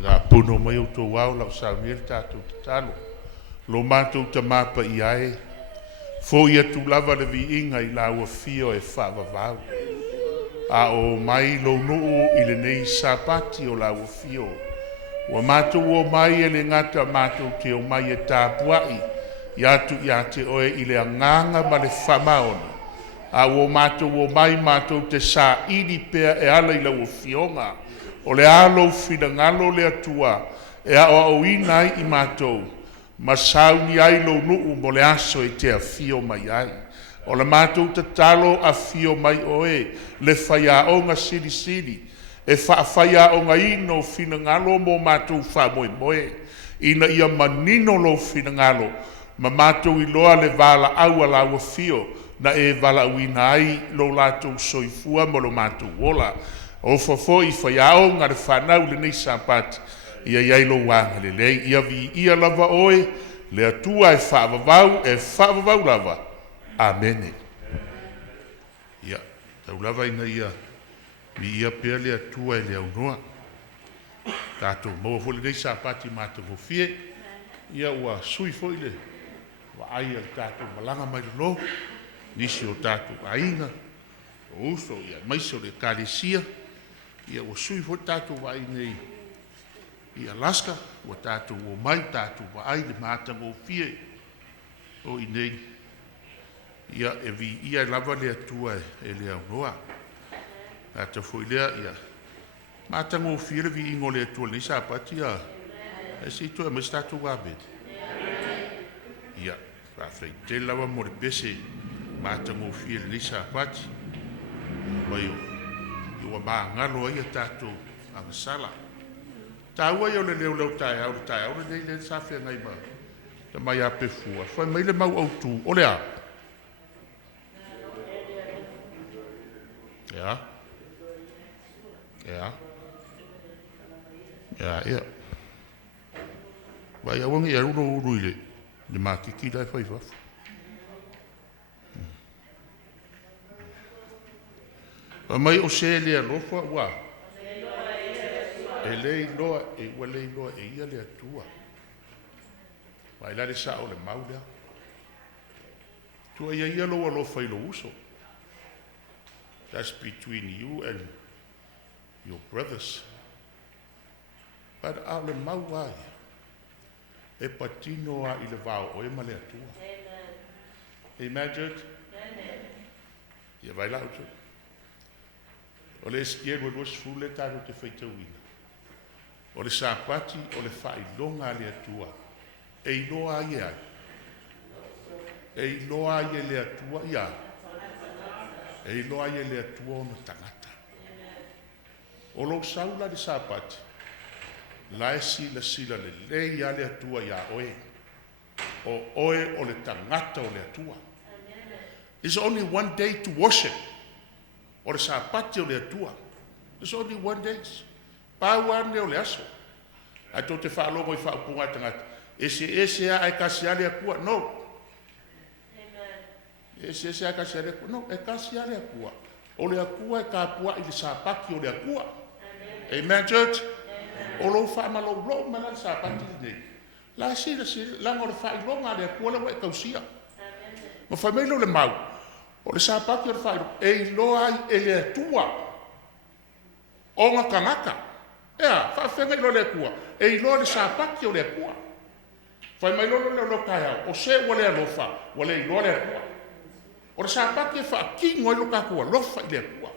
Ngā pono mai o tō wau lau sauni le tātou te talo. Lo mātou ta māpa i ae. Fo ia tu lava le vi inga i la ua fio e whaavavau. A o mai lo nuu i le nei sapati o la ua fio. Wa mātou o mai e le ngata mātou te o mai e tāpuai. Iatu ia te oe i le anganga ma le whamaona. A o mātou o mai mātou te sa ini pea e ala i la ua fionga. O le alo fina ngalo le atua. E a o inai i mātou. Ma sauni ai lo nuu mo le aso e te a fio mai ai. O le mātou te talo a fio mai oe. Le whaia onga siri siri. E whaia onga ino fina ngalo mo mātou wha moe moe. Ina ia manino lo fina ngalo. Ma mātou i loa le vala aua la ua fio. Na e vala uina ai lo lātou soifua mo lo mātou wola. O fafo i whaia onga le whanau le nei sapati. Ia iai lo wanga le lei. Ia vi ia lava oe. Le atua e whaavavau lava. Amene. Ia, tau lava ina ia. Mi ia pia le atua e le aunoa. Tātou maua fo le nei sapati mātou mo fie. Ia ua sui fo ile. Wa ai al tātou malanga mai lo. Nisi o tātou ainga. O uso ia maiso le kālesia. Ia ua sui fo tātou wa ai nei. I Alaska, ua tātou o mai tātou wa ai le mātanga o fie. O i nei. Ia e vi ia lava le atua e le aunoa. Tātou fo i lea ia. Mātanga o fie le vi ingo le atua le sapati ia. E si tu e mas tātou wabed. Ia, whawhai te lawa mo le bese. Mātanga o fie le sapati. Mai o. Iwa maa ngalo ia tātou angasala. Taua ia o le leo lau tae au le nei le sawhia ngai ma. Ta mai ape fua. Whai mai le mau au tū. O le a. Ia. Ia. Ia, ia. Vai awangi e uno uru ile. Ni maa kiki dai whai wafu. Wa mai o se le alofa wa. E lei loa, e ua lei loa, e ia le atua. Vai la le sa o le maulea. Tua ia loa lo fai lo uso. That's between you and your brothers. But a le mauai. E patino a i le vao o e ma le atua. Amen, church? Amen. Ia vai la uso. O le scared with was full le taro te feita wina. O le sapati o le whailonga le atua. E iloa ai ai. E iloa ai le atua ia. E iloa ai le atua o na tangata. O lo saula le sapati. La e sila le lei a le atua ia oe. O oe o le tangata o le atua. There's only one day to worship. O le sapati o le atua. There's only one day. Pauane o le aso. A to te whaalongo i whaapunga tangata. Ese a e kasi ale a kua. No. Ese a kasi ale a kua. No, e kasi ale a kua. O le a kua e ka pua i le sapati o le a kua. Amen, church? O lo whaamalo lo mana le sapati nei. La sila, lango le whailonga le a kua lawa e kausia. Ma whamelo le mau. O le sapati o le whailonga. E loa e le atua. O ngā kangaka. Ea, whawhenga ilo le kua. E ilo le sapaki o le kua. Whai mai lolo le loka au. O se ua le alofa. Ua le ilo le kua. O le sapaki e whaakingo ilo ka kua. Lofa i le kua.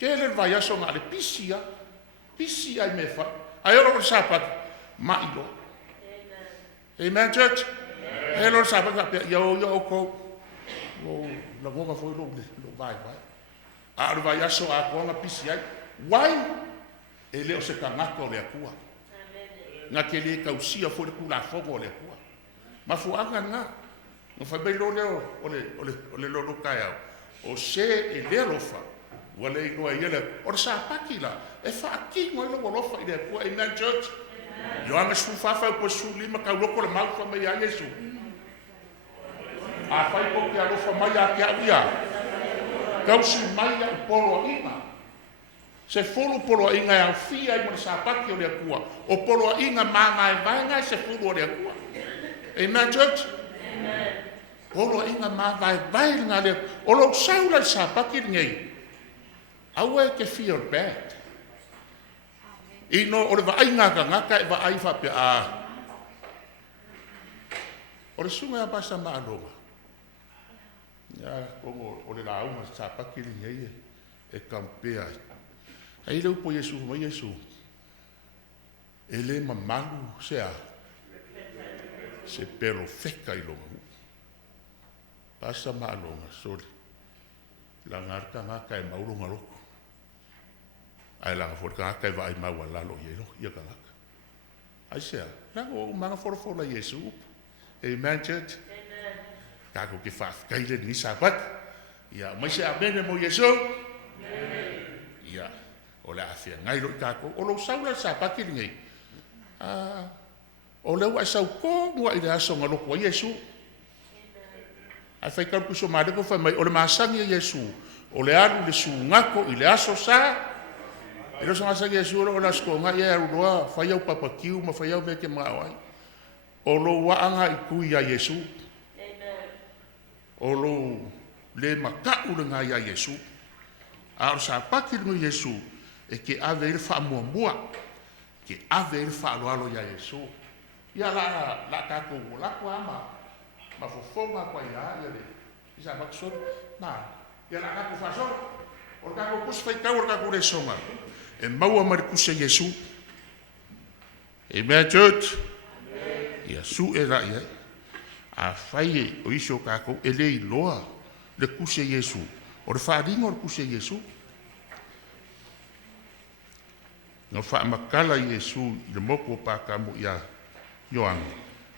Ke le vai aso ngā le pisia. Pisia i me wha. Ai olo le sapaki. Ma ilo. Amen, church? E ilo le sapaki. Ia o kou. La ngoga fo ilo le vai. A le vai aso a konga pisia. Wai? E leo se kangaka o le akua. Nga ke le kausia fo le kula fogo o le akua. Ma fuanga nga. Nga whaibei lo leo o le lolo kai au. O se e le alofa. Wa le inoa i ele. O le sapaki la. E whaakingo ilo walofa i le akua. Amen, church? Yo anga su fafa po su lima ka loko le mau fa mai a Yesu. A whai po ke alofa mai a ke au ia. Kausi mai a polo ina. Se fulu polo inga ya fia i mo sapaki o le kua. O polo inga manga e vainga se fulu o le kua. Amen, church? Amen. Polo inga manga e vainga le. O lo saula sapaki ngei. Aue ke feel bad. Ino o le vainga ka ngaka e vaifa pe a. O le sunga pasa maalonga. Ya, kongo o le launga sapaki ngei e kampea. Ai leu po Yesu, mai Yesu. Ele mamalu se a. Se pero feka i longa. Pasa maalonga, soli. La ngarka ngaka e maulunga loko. Ai langa forka ngaka e vai maua lalo ielo, ia ka ngaka. Ai sea, langa o manga forfola Yesu. Amen, church? Amen. Kako ke faaf, kaile ni Sabbath. Ia, mai se amene mo Yesu? Amen. Ia. O le afia ngai lo kako o lo saula sa paki ngai o le wa sau ko wa ile aso ngalo ko Yesu ai fai ka ku so made ko fa mai o le masangi Yesu o le alu le su ngako ile aso sa ile so masangi Yesu o la sko ngai e ro fa ya papa kiu ma fa ya me ke ma ai o lo wa anga i ku ya Yesu o lo le maka u le ngai ya Yesu a sa paki no Yesu e ke ave il fa mua ke ave il fa lo ya Yesu ya la ka ko la ko ama ma fo fonga ko ya le isa ba so na ya la ka ko fa so o ka ko kus fa ka o ka ko le soma e mau mar ku se Yesu e me church ya su e la ya a fai o iso ka ko ele loa le ku se Yesu o fa dingo ku se Yesu no fa makala Yesu le moko pa ka mo ya yoang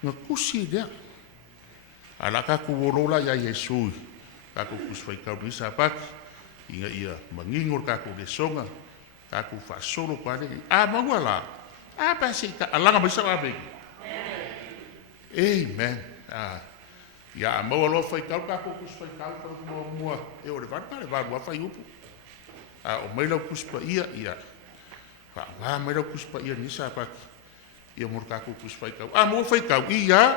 no kusi dia ala ka ku worola ya Yesu ka ku kusfai ka ni Sabbath inga ia mangingor ka ku Lesona ka ku fa solo pa le a mawala a pa si ka alanga ba sa ba amen ya mawalo fai ka ku kusfai ka mo e o le va fa yupu o mai lo kuspa ia Ka wa mai ro kuspa ia ni Sabbath. Ia murka ku kuspa ka. Mo fai ka ia.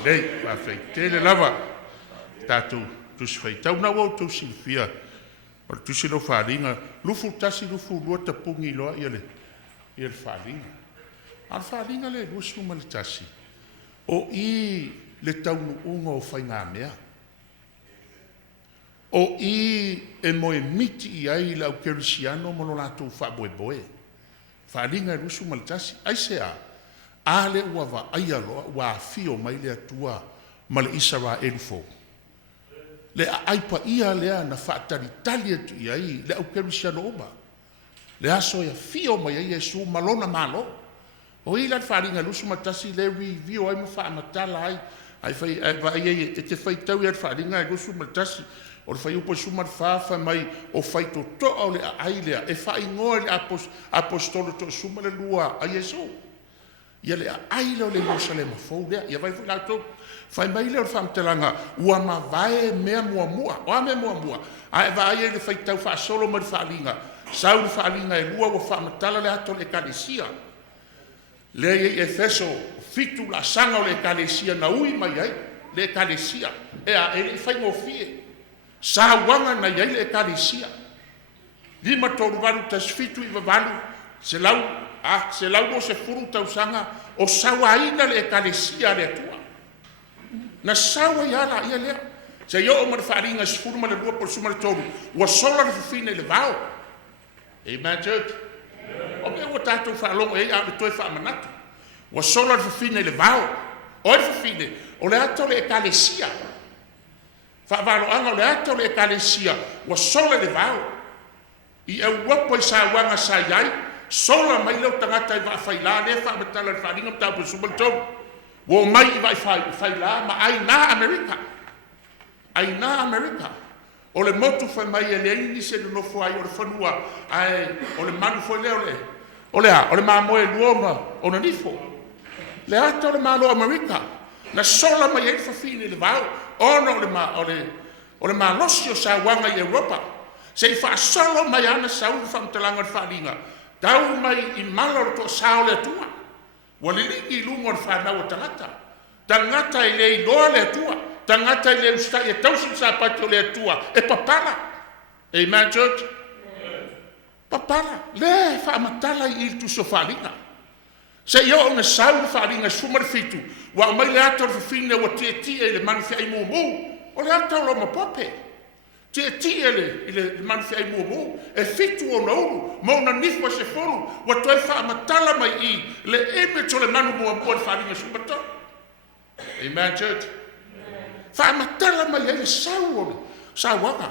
Lei, a feitele lava, tātou tuswhaitau na wau tau silfia, o le tusi lo wharinga, lufu tasi lufu lua tapungi loa ia le wharinga. Al wharinga le lusu ma le tasi, o I le taunu unga o whai ngā mea. O I e moe miti I ai lau kerisiano mo lo lātou whaboeboe. Whalinga e rusu malitasi. Ai se a le ua wa ai aloa wa fio mai le atua ma le Isara elifo. Le aipa ia lea na whaataritali atu I ai le au kerisiano oba. Le aso ia fio mai ai Yesu malona malo. O I la whalinga rusu malitasi le review ai mo whaamatala ai. Ai fai te fai tau ia whalinga rusu malitasi. O le fai upo sumar whawha mai o fai to toa o le ailea e fai ngoa le apostolo to sumar le lua a Yesu. Ia le aile o le Jerusalema fau lea. Ia vai fulautou fai mai le o le whamtelanga ua ma vae mea mua mua. Oa mea mua mua. A e vae le fai tau wha solo ma le whalinga. Sau le whalinga e lua wa whamatala le ato le kalesia. Le e Efeso fitu la sanga o le kalesia na ui mai ai. Le kalesia. E a ele fai ngofie. Sa wanga na yai le kalesia. Lima tolu walu tasfitu I walu. Se lau no se furu tausanga o sawa ina le kalesia le atua. Na sawa yala ia lea. Se yo o marfaringa se furu ma le lua por suma le tolu. Wa sola le fufine le vao. Amen, church. O me o tatou whaalongo e a le toi whaamanatu. Wa sola le fufine le vao. O le fufine. O le ato le kalesia. Whaavaloanga o le ato le kalesia. Wa sola le vao. I au wapo I sa wanga sa iai. Sola mai leo tangata I whaafaila. Le whaamatala le whaaringa mtau por suma le tolu. Wo mai I whaafaila. Ma ai na Amerika. Ai na Amerika. O le motu fai mai e le ini se no fo ai o le whanua. Ai, o le manu fo leo le. O le mamoe luoma. O na nifo. Le ato o le malo Amerika. Na sola mai e whawhine le vau. Ona o le malosi o sa wanga I Europa. Se I whaasolo mai ana sa unu whamtalanga le whalinga. Tau mai I malo to sao le atua. Walilingi I lungo le whanau o tangata. Tangata I le iloa le atua. Tangata I le ustai e tausin sa pati o le atua. E papala. Amen, church? Papala. Le whaamatala I il tu so whalinga. Se yo o na sau le whalinga sumar fitu. Wa mai le ato le whine wa tia le manwhia I mumu. O le ato lo mapope. Tia le manwhia I mumu. E fitu o nauru. Mo na nifwa se furu. Wa toi whaamatala mai I. Le image o le manu mua mua le whalinga sumar to. Amen, church? Whaamatala mai e le sau o le. Sau wanga.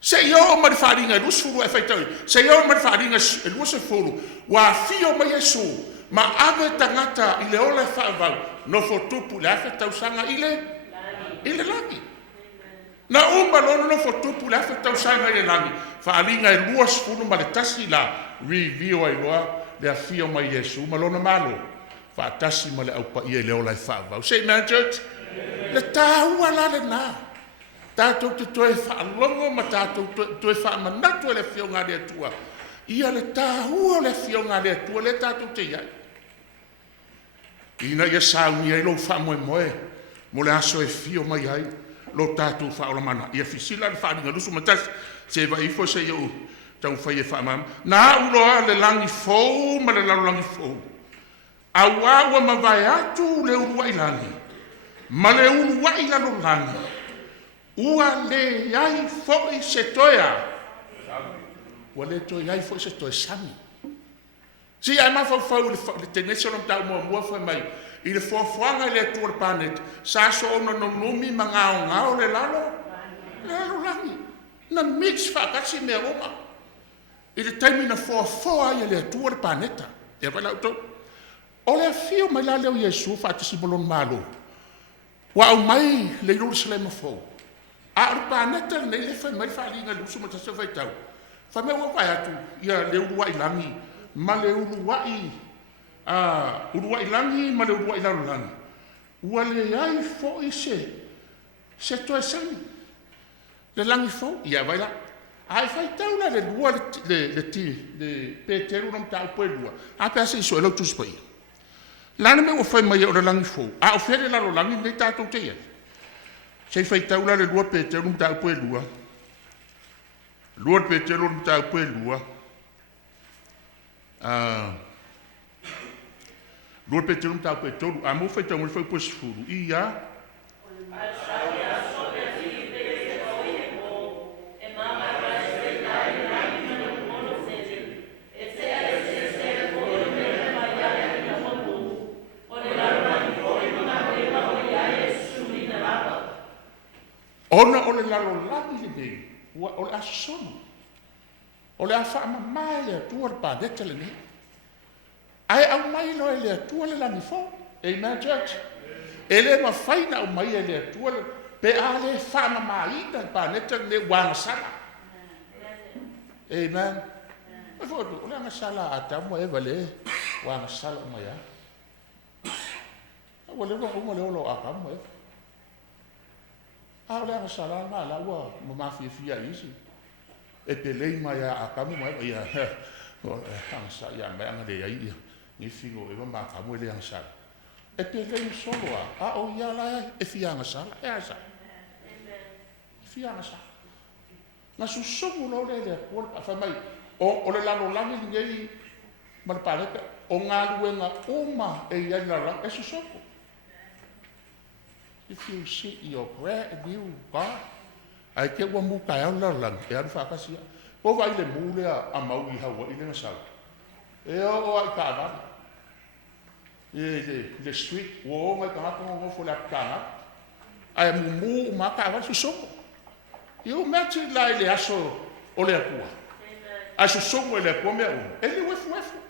Se yo o mari whalinga e lusfuru e whaitau. Se yo o mari whalinga e lusa furu. Wa fio mai Yesu. Ma ave tangata I le ola whaavau. No fotupu le afe tausanga I le langi. Na umba lono no fotupu le afe tausanga I le langi. Whaalinga e luas funu ma le tasi la. Review ai loa le afio mai Yesu. Ma lono malo. Whaatasi ma le aupa I le ola whaavau. Say man, church. Le tāua la le nā. Tātou te toe whaalongo ma tātou toe whaamanatu e le whionga le atua. Ia le tāua le whionga le atua le tātou te iai. Ina ia saungi ai lo whamoe moe. Mo le aso e whio mai ai. Lo tātou whaolamana. Ia fisila le whaaringa lusu matasi. Se wa ifo se iau tau whai e whaamama. Nā uloa le langi fou ma le lalo langi fou. Awawa ma vai atu le urua I langi. Ma le urua I lalo langi. Ua le iai foi se toea. Ua le toi iai foi se toe sami. Si ai ma fau le tenese o tau mua foi mai. I le fuafuanga I le atua le panet. Sa so ona no numi ma ngao le lalo. Le lalo langi. Na mix whakasi mea oma. I le taimi na fuafua I le atua le paneta. E vai lau tau. O le afio mai la leo Yesu whaatisi bolon malo. Wa au mai le Jerusalem fo. A o paneta nei le fai mai whalinga lusu ma tasa vai tau. Wha mea wa vai atu. Ia le urua I langi. Ma le urua I langi ma le urua I lalo langi. Ua le ai fo I se toe sami. Le langi fo. Ia vai la. Ai fai tau la le lua le peteru nam tau poe lua. A pe ase iso e lau tuspai. Lana me o fai mai o le langi fo. A o fere lalo langi nei tātou te ia. Sei fai tau la le lua peteru nam tau poe lua. Lua peteru nam tau poe lua. Lua peteru nam tau poe tolu. A mo fai tau mo le fai poe sifuru. Ia. Ona o le lalo lami le nei, o le asono. O le afa mamai le atua le pāneta le nei. Ai au mai lo e le atua le lami fo. Amen, church. E le mawhaina o mai e le atua le pe a le wha mamai le pāneta le wanga sala. Amen. E fōtu, o le anga sala a tamu e vale wanga sala o mai a. O le o le olo a kamu e. A o le anga sala ma la ua mamafi fia isi. E pe lei mai a kamu mai ia o anga sala ia mai anga de ia ni figo e ma kamu le anga sala. E pe lei solo a o ia la e fia anga sala e asa. Fia anga sala. Na susumu lo le o fa mai o le lalo langi ngei ma paleka o ngā luenga oma e ia la e susumu. If you sit your prayer and you God, I get one more guy on the land. I have a cassia. Over the Mulia, a Maui, how in the south. Oh, I can't. The street, oh, my God, for that car. I am more Maka, to so. You met it like the Asso or the Aqua. I should so well a woman. And live with Weffel.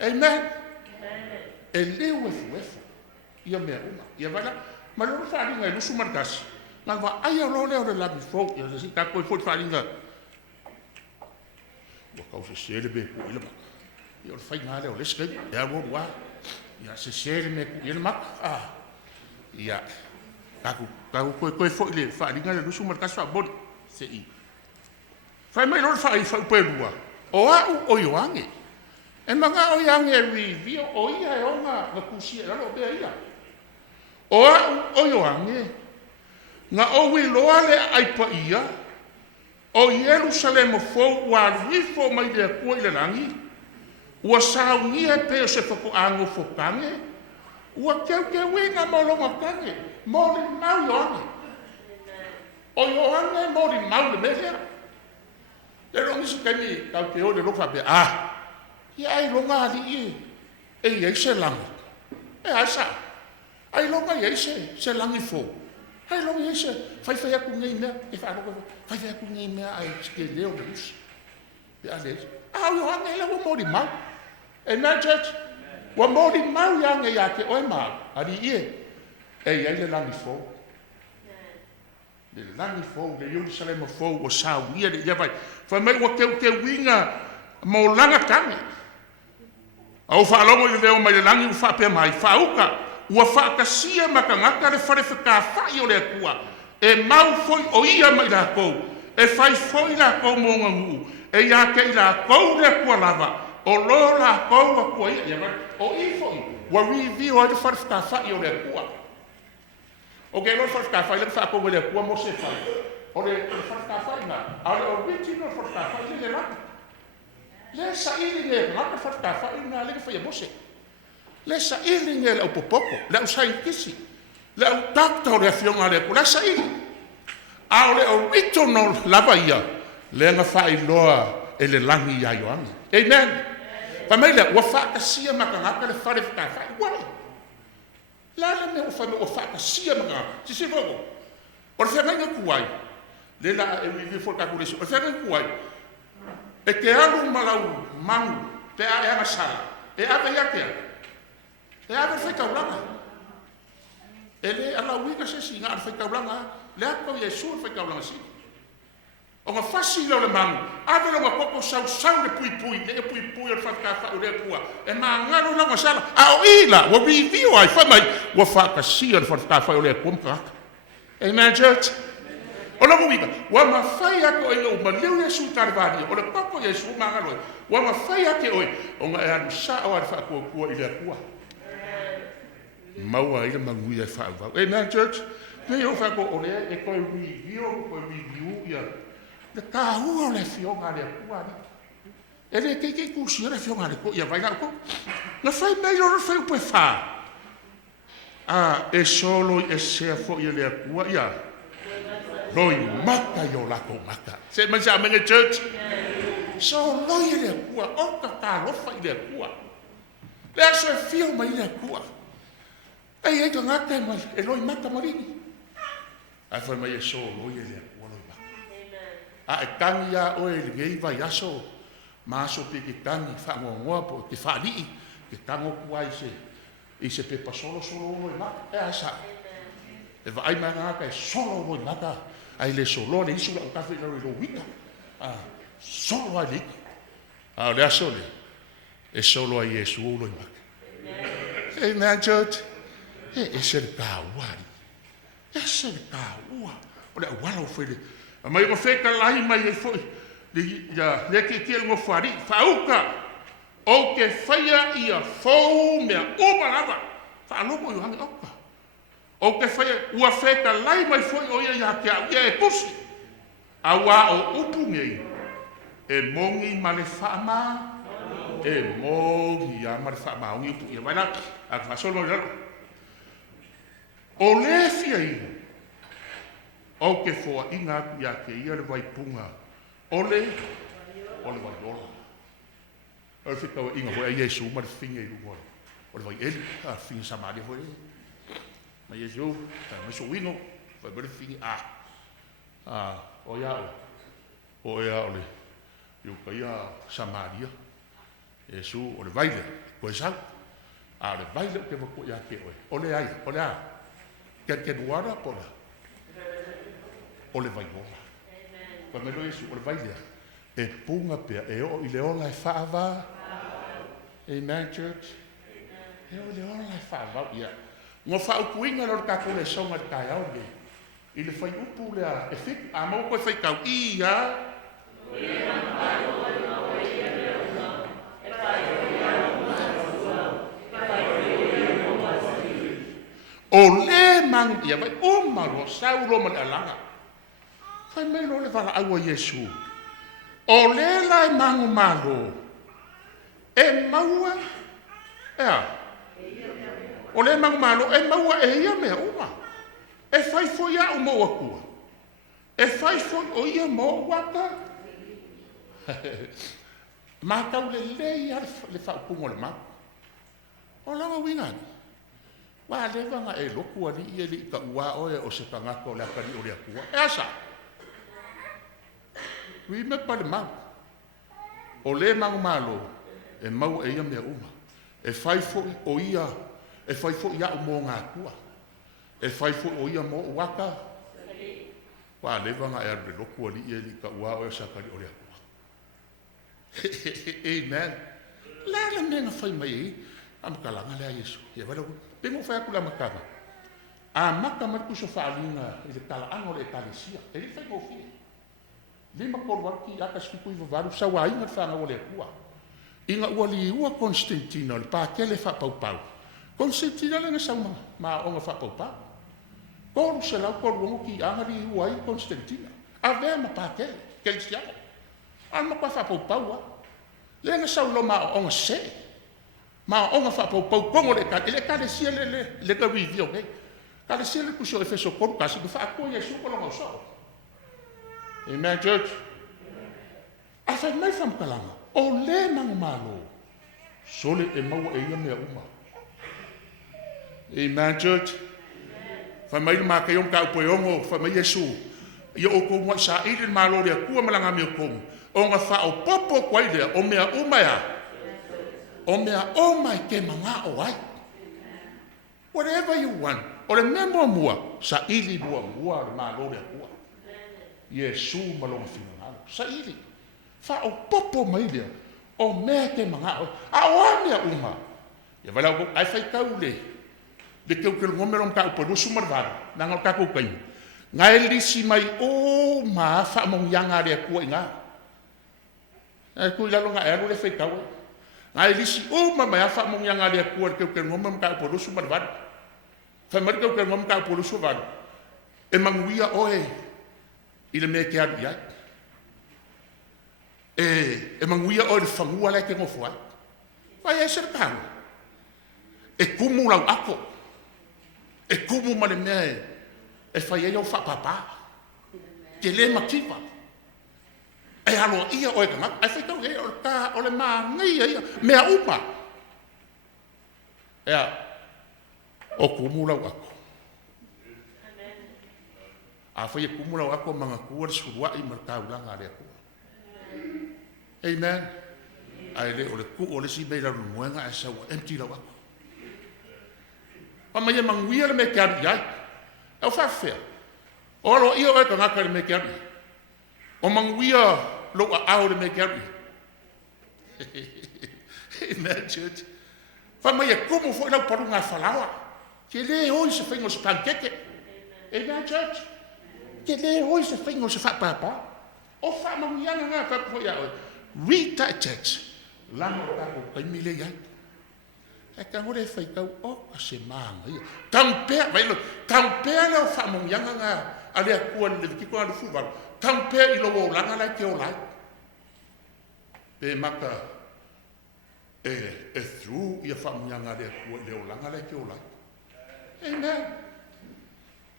Amen. And live with Weffel. You're me, Yavana. Ma lo wharinga e lusu markas. Nga wa aia lo leo le labi fōk. Ia se si kako e fōt wharinga. Wa kau se sere me ku ila maka. Ia o whai ngā leo leskai. Ia rodu wā. Ia se sere me ku ila maka. Ia. Kako koe fōk le wharinga le lusu markas wha boni. Se i. Whai mai lo whai whai pērua. O au o ioange. E manga o ioange e review o ia e onga na kusia lalo bea ia. O au o ioange, nga o wiloa le aipa ia, o Jerusalem o fōu ua ruifo mai le akua i le rangi, ua saungia pe o se whakoango whokange, ua keu inga molonga kange, mōri mau ioange. O ioange mōri mau le mehea. Le rongi su kemi, kau te o le roka pe, ia ai longa ali e iei se langa. E asa. Ai longa ia se langi fō. Ai longa ia se whai aku ngei mea. E whaaroko whai aku ngei mea ai ske leo le usi. Pe ale ese. Au hanga ela wa mori mau. Amen, church. Wa mori mau yanga ia ke oi mau. Ari ie. E ia le langi fō. Le langi fō, le Jerusalem fō, o sao ia le ia vai. Whai mai wa keu winga mo langa kange. Au whaalongo i leo mai le langi u whapea mai. Whauka. Ua whaakasia makangaka le whare whakawhai o le akua. E mau foi o ia mai la kou. E whai foi la kou mō ngangu. E ia kei la kou le akua lava. O lo la kou a kua ia. O i foi. Wa rivi o le whare whakawhai o le akua. O ke lo whare whakawhai le whakou le akua mo se whai. O le whare whakawhai na. A le original whare whakawhai le laka. Le sa ili le laka whare whakawhai na le whai a mose. Le sa ili nge le au popoko, le au sai kisi, le au takta o le afionga le ku, le sa ili. A o le original lava ia, le nga whai loa e le langi ia ioangi. Amen. Pa mai le, ua whaakasia makangaka le whare whakawhai, wai. Lala me o whame ua whaakasia makangaka, si se vogo. O le whenga kuai, le la e wiwi whakakuresi, o le whenga kuai, e te alu malau mangu, te a e anga sala, e ava ia kea. E ave whaikauranga. E le ala uika se si ngā whaikauranga, le ako i e sua whaikauranga si. O ngā whasi leo le mangu, ave lo ngā koko sau le pui, le e pui o le whakawha o le kua. E mā ngaro la ngā sala, a o ila, wa review ai whamai, wa whakasia le whakawha o le kua mkaka. Amen, church? O la uika, wa ma whai ako e ngau, ma leo Yesu tarvani, o le koko Yesu mā ngaro e, wa ma whai ake oi, o ngā e anu sa o ar whakua i le kua. Maua ila manguia e whaavau. Amen, church? Nei o whako o lea, e koe review ia. Le kāhua o le fionga le kua ni. E le kei kusia le fionga le kua ia vai ngā ko. Na whai mei loro whai upe wha. E solo e sea fo ia le kua ia. Loi maka i o lako maka. Se mai sa menge church? So loi le kua, o ka kālofa i le kua. Le aso e fio mai le kua. Ai ka ngata mai e loi maka marini. Ai whai mai e so lo ia lea kua loi maka. A e tangi a oe le ngei vai aso. Maso pe ke tangi whangongoa po ke whaanii. Ke tango kua i se pepa solo loi maka. E asa. E va ai mai ngaka e solo loi maka. Ai le solo le isu la o kafe lori lo wika. Solo ai lika. A le aso le. E solo ai Yesu o loi maka. Amen, church. E se le ka wari. E se le ka ua. O le wala o fwele. A mai o wheka lai mai e fwoi. Le ke kia ngo whari. Whauka. O ke whaia ia fau mea oma lava. Whaaloko i hangi oka. O ke whaia ua wheka lai mai fwoi o ia ke au. Ia e kusi. A wā o upu ngei. E mongi ma le whaama. E mongi a ma le whaama. Ongi upu ia waina. A whasolo i lalo. O le fia ina. O ke fua inga aku ia ke ia le vai punga. O le vai ola. O le whikaua inga hoi a Yesu ma le whinga i rungo. O le vai eli. A whinga Samaria hoi. Ma Yesu, tai mai so wingo. Vai bere whinga o ia o. O ia o le. Iu ka ia Samaria. Yesu o le vaile. Koe sau. A le vaile ke maku ia ke oe. O le ai. O le ai. Ke nuara po la. O le vai ola. Pa me lo Yesu o le vai lea. E punga pia. E o i le ola e whaava. Amen, church. E o le ola e whaava. Ia. Ngo whau kuinga lor kako le songa le kai au le. I le whai upu lea. E whik. A mau koe whai kau. Ia. O le mang ia vai o maro sauro man alanga. Fai mai lo le fala aua Yesu. O le lai mangu malo. E maua. Ea. O le mangu malo e maua e ia mea uma. E fai foi a o moa kua. E fai foi o ia mo waka. Ma tau le lei ar le fa pungo le ma. O langa wingani. Wa le vanga e loku ali ia li ka ua o e o se tangata o le akari o le akua. E asa. Wi me pa le mau. O le mangu malo. E mau e ia mea uma. E fai fo o ia. E fai fo ia o mo ngā kua. E fai fo o ia mo waka. Wa le vanga e le loku ali ia li ka ua o e se akari o le akua. Amen. La le menga fai mai. Am kalanga le Yesu. Ia wala ku. Pengo fai aku la makama. A maka matu so faalinga i le tala ango le ekalesia. E li fai mo fi. Lima korwaki aka skupu i vavaru sa wa inga whanga o le akua. Inga ua li ua Constantina le pākele wha pau. Constantina le nga sau ma onga wha pau. Koru se lau koru ongo ki anga li ua i Constantina. A vea ma pākele. Kele siamo. Alma kwa wha pau. Le nga sau lo ma onga se. Ma onga fa pau kongo le ka sia le ka video ke ka sia le kuso efeso ko ka si fa ko Yesu ko lo so. Amen, church. Asa mai fam kalanga o le mang malo sole e mau e ia mea uma. Amen, church. Fa mai ma ka yon ka po yongo fa mai Yesu yo o ko mo sa i le malo le ku malanga me ko onga fa o popo kwai le o mea uma ya. O mea o mai ke manga o ai. Whatever you want. O le memo mua. Sa ili mua le maa lore akua. Yesu malonga fina ngalo. Sa ili. Fa o popo mai lea. O mea ke manga o. A oa mea uma. Ia wala o ai fai kau le. Le keu ke ngomero mka upo nusu marvara. Nangal kako kain. Ngai lisi mai o maa fa mong yanga le akua inga. Kui lalo nga ero le fai kau. Ai lisi o mama ya fa mong yang ali aku ke ngomong ka polo su marvad. Fa mar ke ngomong ka polo su vad. E manguia oe. Ile me ke ya. E manguia oe fangua la ke ngofua. Fa ya ser kan. E kumu la ako. E kumu male me. E fa ya fa papa. Ke le makipa. E alo ia oe kama, ai whaitau e o ka o le maa ngai ia, mea upa. Ea, o kumurau ako. A whai kumura o ako mga kua surua I markaulanga le kua. Amen. Ai le o le ku o le si meira rumuenga e sa empty la wako. Pa mai manguia le me kiari ai. E o whawhea. O lo ia o e ka ngaka le me kiari. O manguia lo a ao le me kiari. Amen, church. Fa mai kumu fo ina paru nga falawa. Ke le hoi se whaingo se pankeke. Amen, church. Ke le hoi se whaingo se whapapa. O wha manguianga nga whapo ia oi. Rita church. Lama o tako kaimile ia. E ka hore whaikau o ka se maanga ia. Tampea, mai lo, tampea leo wha manguianga nga alea kua le vikiko alu fuwaru. Tampea ilo o langa lai ke o lai. Pe maka e through ia whamunga lea kua leo langa le ke o lai. Amen.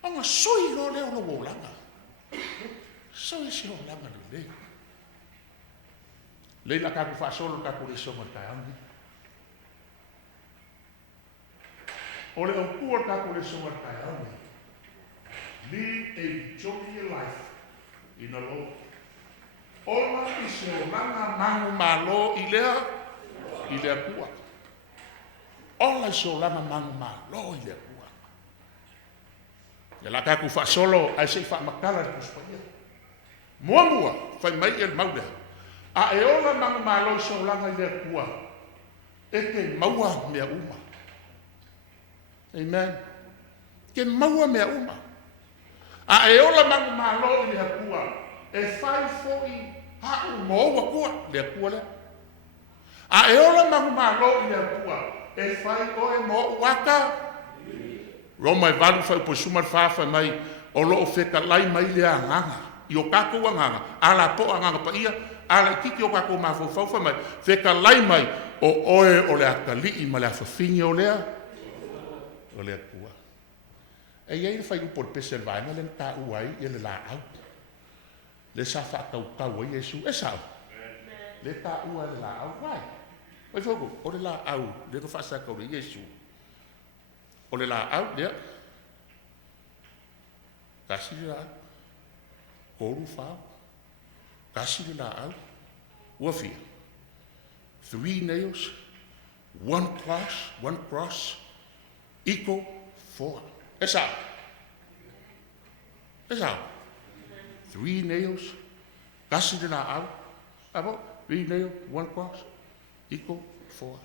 Anga soi lo leo lo o langa. Soi se o langa le leo. Leila kaku whaasolo kaku le songa taeangi. O le o kua kaku le songa taeangi. Live a victorious life in the Lord. Ola I se o langa mangu malo I lea kua. Ola I se o langa mangu malo I lea kua. Ia la kaku whaasolo ai se whaamakala le kuspaia. Mua whai mai el maulea. A e ola mangu malo I se o langa I lea kua. E ke maua mea uma. Amen. Ke maua mea uma. A e ola mangu malo I lea kua. E whai foi hau moa kua lea kua lea. A e ola mangu malo I lea kua. E whai oe mo waka. Roma e walu whai po sumar whawhai mai. O loo wheka lai mai lea nganga. I o kako a nganga. Ala po a nganga pa ia. Ala kiki o kako ma whawhai mai. Wheka lai mai. O oe o lea kalii ma lea whawhingi o lea. O lea kua. E iei le whai upo le pese vaina le ka uai I le la au. Le sa whakau kau ai Yesu. E sao? Le ka ua le la au. Vai. Oi whoko. O le la au. Le ka whasakau le Yesu. O le la au. Lea. Kasi le la au. Koru whao. Kasi le la au. Ua fia. 3 nails. 1 cross. Equal 4. E sao? E sao? 3 nails. Kasi de la au. Abo, 3 nails, 1 cross. Equal 4.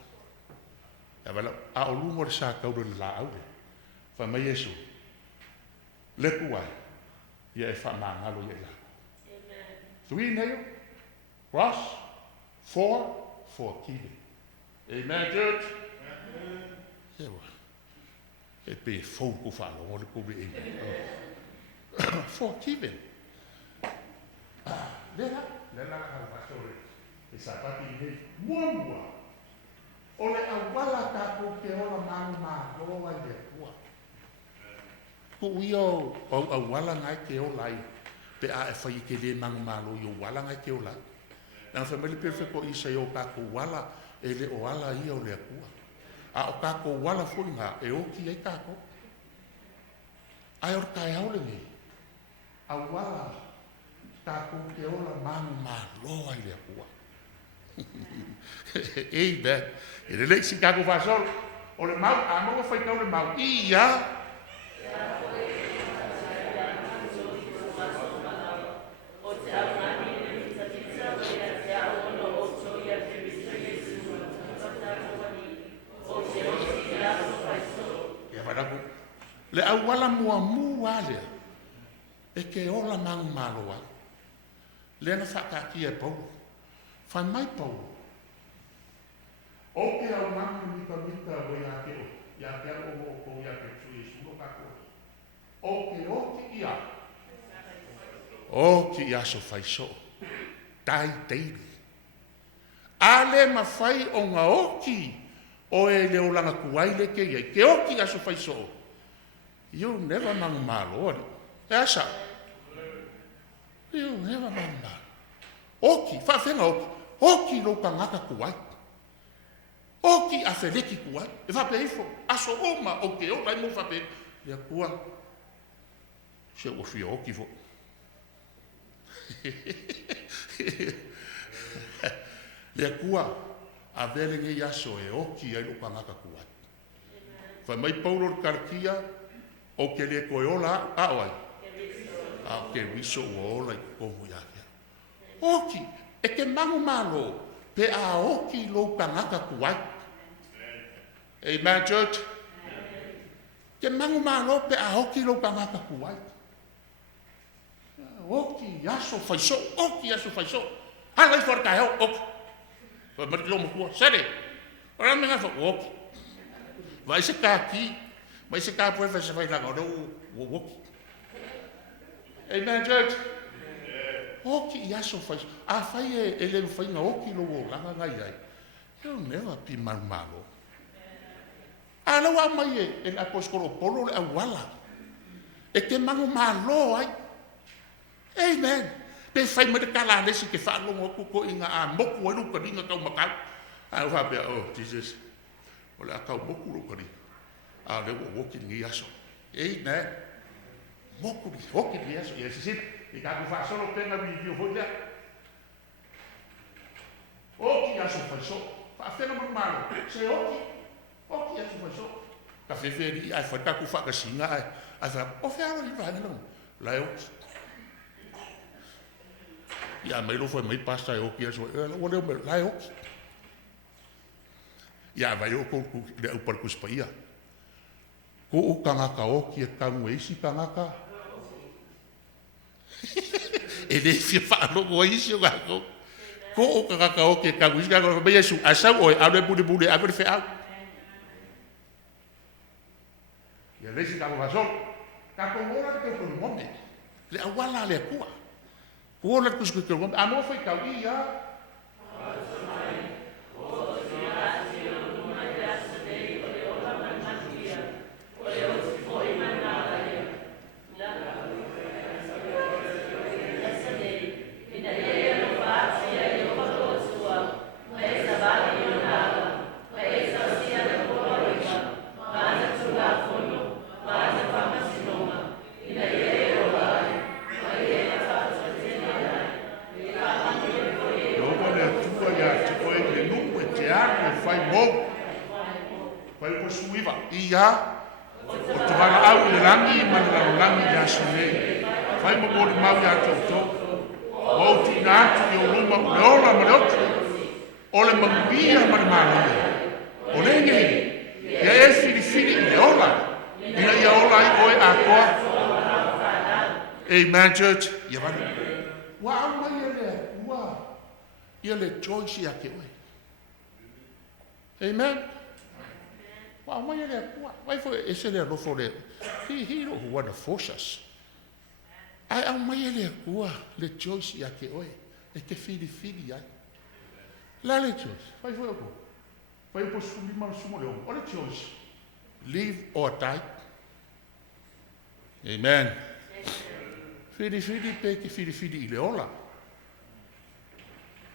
Ja, wel, a o lungo de sa kau de la au. Fa mai Yesu. Le kuai. Ia e fa mangalo ia la. 3 nails. Cross. 4 kilo. Amen, church. Ja, e pe fou ko fa lo le ko be. 4 kilo. Lela ka pastori. E sapati ni mua. Ole awala ka ko ke ola mama lo ai de kua. Ku io o awala ngai ke ola ai. Pe a e fai ke le mama lo yo wala ngai ke ola. Na family perfect ko isa yo ka ko wala e le o ala ia o le kua. A o ka ko wala foi nga e o ki e ka ko. Ai or kai haule ni. Awala ka ko ke ola mama lo ai le kua. Amen. E le leksi ka ko fasol. O le mau a mo fai ka o le mau ia. Le awala mua lea. E ke ola mangu maloa. Le na whakaki e pau. Whai mai pau. O ke au mangu mita o ia ke o. Ia ke o ko ia ke tui e suro kako. O ke o ki ia. O ki ia so whai so. Tai teiri. Ale ma whai o ngā oki. O e leo langa kuai le ke ia. Ke o ki ia so whai so. You never mangu malo. E asa. You never mangu malo. Oki, whawhenga oki. Oki lo ka ngaka kuai. Oki a wheleki kuai. E whape ifo. Aso oma o ke o lai mo whape. Ia kua. Se o fio o ki fo. Le kua a vele nge yaso e o ki ai lo pangaka kuat. Fa mai paulo karkia o ke le koe ola a oai. A ke wiso o ola i komu yake. Oki, e ke mangu malo pe a oki lo pangaka kuat. Amen, church? Ke mangu malo pe a oki lo pangaka kuat. Oki yaso faiso, oki yaso faiso. Hala i forka heo, oki. Fa mari lo mo kua, sere. Ora me ngafo, oki. Vai se kaki, vai se ka poe se vai la go woki. Amen, church. Oki yaso faiso. A fai e le fai na oki lo wo langa ngai ai. You never be malo. Ala wa mai e la poskoro polo le awala. E ke mangu malo ai. Amen. Pe fai me kala lesi ke fa lo mo ko inga a moku e lu ka dinga ka makau. A fa be oh Jesus. O le akau moku lo ka ni. A le wo woki ni yaso. Amen. Moku ni woki ni yaso. Yes sin. I ka ku fa solo pena vi dio foi le. Oki yaso fa so. Fa fena mo malo. Se oki. Oki yaso fa so. Ka fe ni ai fa ka ku fa ka singa ai. A fa o fe alo ni va no. La oki. Ya mai lo foi mai pasta e oki yaso. O le o la oki. Ya vai o ko le o par ku spaia. Ko o kanga ka oki e kangu e si kanga ka. E le fi fa lo go isi o ga ko. Ko o kanga ka oki e kangu isi kanga be Yesu asa o a le bule a ver fe a. Ya le si ka go vaso. Ka ko ora ke ko monde. Le awala le kua. Ko la ku sku ke monde. A mo foi ka ia. Ia o te wala au i rangi ma na rangi ya sune fai mo mo mau ya to o tu na tu yo luma o leola ma leotu o le manguia ma mala o le nge ya e fili leola ina ia ola i oe a koa amen church ia vale wa au mai ele wa ia le choice ya ke oe amen. Wa mai le kua, vai foi ese le lo fole. He who wanna force us. Ai mai le kua, le choice ya ke oe, e ke fili ai. La le choice, vai foi ko. Vai po sumi ma sumo le o le choice. Live or die. Amen. Fili pe ke fili le ola.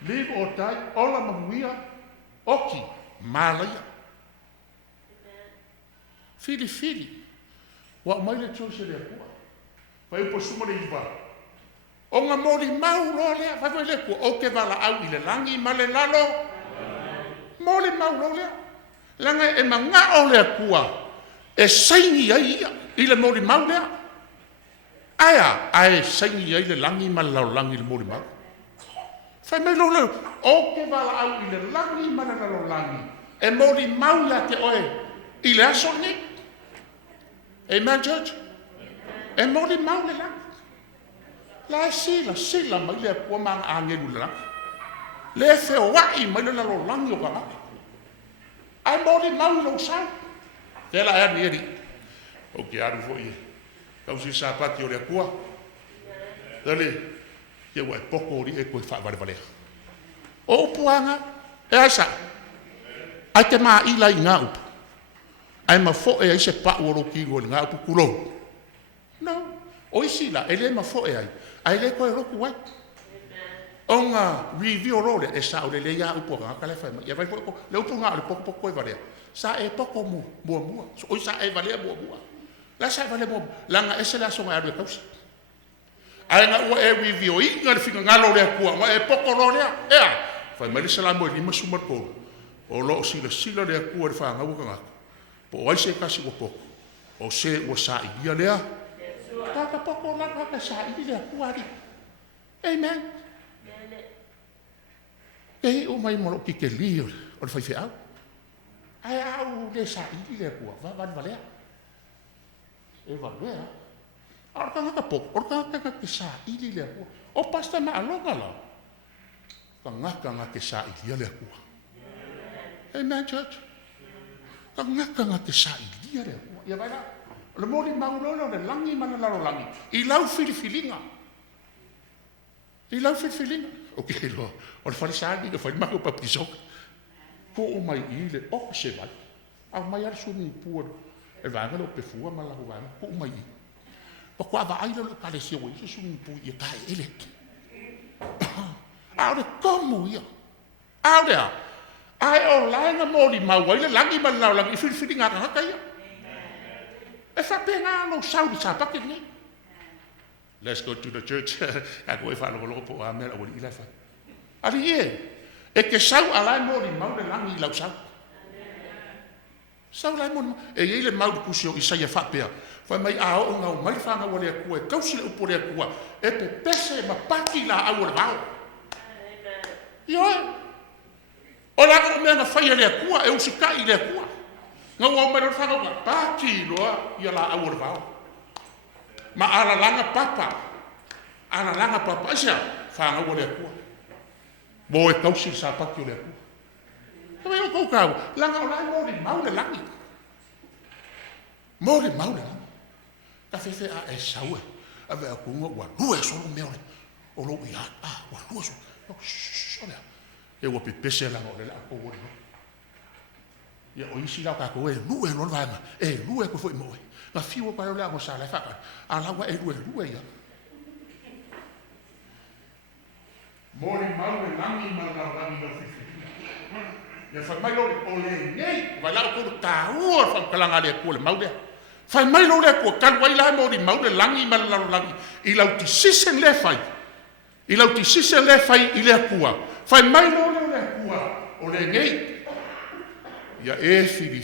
Live or die, ola mamuia, oki, malaya. Fili. Wa mai le chose le kua. Vai po suma le iwa. O nga mori mau lo le, vai le kua. O ke vala au i le langi ma le lalo. Mori mau lo le. Langa e manga o le kua. E saingi ai ia. I le mori mau le. Ai saingi ai le langi ma le lalo langi le mori mau. Fai mai lo le. O ke vala au i le langi ma le lalo langi. E mori mau le te oe. I le aso ni. Amen, church? E mori mau le lang. La sila mai le kua mang angelu le lang. Le feo wai mai le lalo langi o kanga. Ai mori mau lo sao. Te la ea ni eri. O ke aru fo i. Kau si sapati o le kua. Dale. Ke wai poko ori e koe wha vare. O puanga. E aisa. Ai te maa ila i ngā upu. Ai ma fo e ai se pa oro ki go nga pu kulo. No, o isi la ele ma fo e ai. Ai le ko ro ku wai. Onga review ro le e sa o le ya u po nga ka le fa. Ya vai ko le u po nga le poko e vale. Sa e poko mu, mo. So o sa e vale mo. La sa vale mo langa ese la so ngā rua kausa. Ai ngā ua e wivi o inga le whika ngalo lea kua, ngā e poko ro lea, ea. Whai mai le salamo e lima sumar kōru. O lo o sila lea kua le whangau ka ngaka. Po o aise kasi o poko. O se ua sa ilia lea. Kaka poko langa ka sa ilia lea kua ri. Amen. Kei o mai molo ki ke li o le whai whiau. Ai au le sa ilia lea kua, vavani valea. E valea. Orka ngaka poko, orka ngaka ke sa ilia lea kua. O pasta ma alonga lau. Ka ngaka ke sa ilia lea kua. Amen, church. Ka ngaka ke sa ilia lea kua. Ia vai la. Le mori maulolo le langi mana laro langi. I lau filifilinga. I lau filifilinga. Ok, lo. O le farisagi, le farimako papisoka. Ko o mai i le o se vai. Au mai ar sumi pua. E vanga lo pe fua ma lau vanga. Ko o mai i. Pa kua va aila lo kale si o i se sumi pua i kai ele. Au le komu ia. Au le a. Ai o laenga mori maua i le langi mana laro langi. I filifilinga ka haka ia. E whapena no sauri sa pake ni. Let's go to the church. Ka koe whanau loko po a mera wali ila whai. Ari e. E ke sau alai mori maure langi i lau sau. Sau lai mori maure. E eile maure kusio i saia whapea. Whai mai a o ngau mai whanga wale a kua. E kausile upo le a kua. E pe pese ma paki la au le vau. Ioe. O laka o mea na whaia le a kua. E usikai le a kua. Ngā ua mai rata ngā pāki loa ia la au rau. Ma ala langa papa. Ala langa papa. Asia, whanga ua lea kua. Mo e kausi sa paki o lea kua. Kama o kou kau, langa o lai mōri maule langi. Mōri maule langi. Ka whewhe a e saue. A vea kunga ua lue solo meole. O lo i a, ua lue solo. Olea. E ua pipese langa o le la a kou ori. Ia o isi lau kako e lue no vanga. E lue ko foi moe. Na fiu pa le amo sala fa. A lawa e lue ia. Mori mau e langi ma la langi no fifi. Ia fa mai lo o le nei, vai la ko ta o fa kalanga le ko le mau le. Fa mai lo le ko kan wai la mori mau le langi ma la langi. I lau ti sisen le fai. I lau ti sisen le fai i le kua. Fa mai lo le kua o le nei. Ia e fili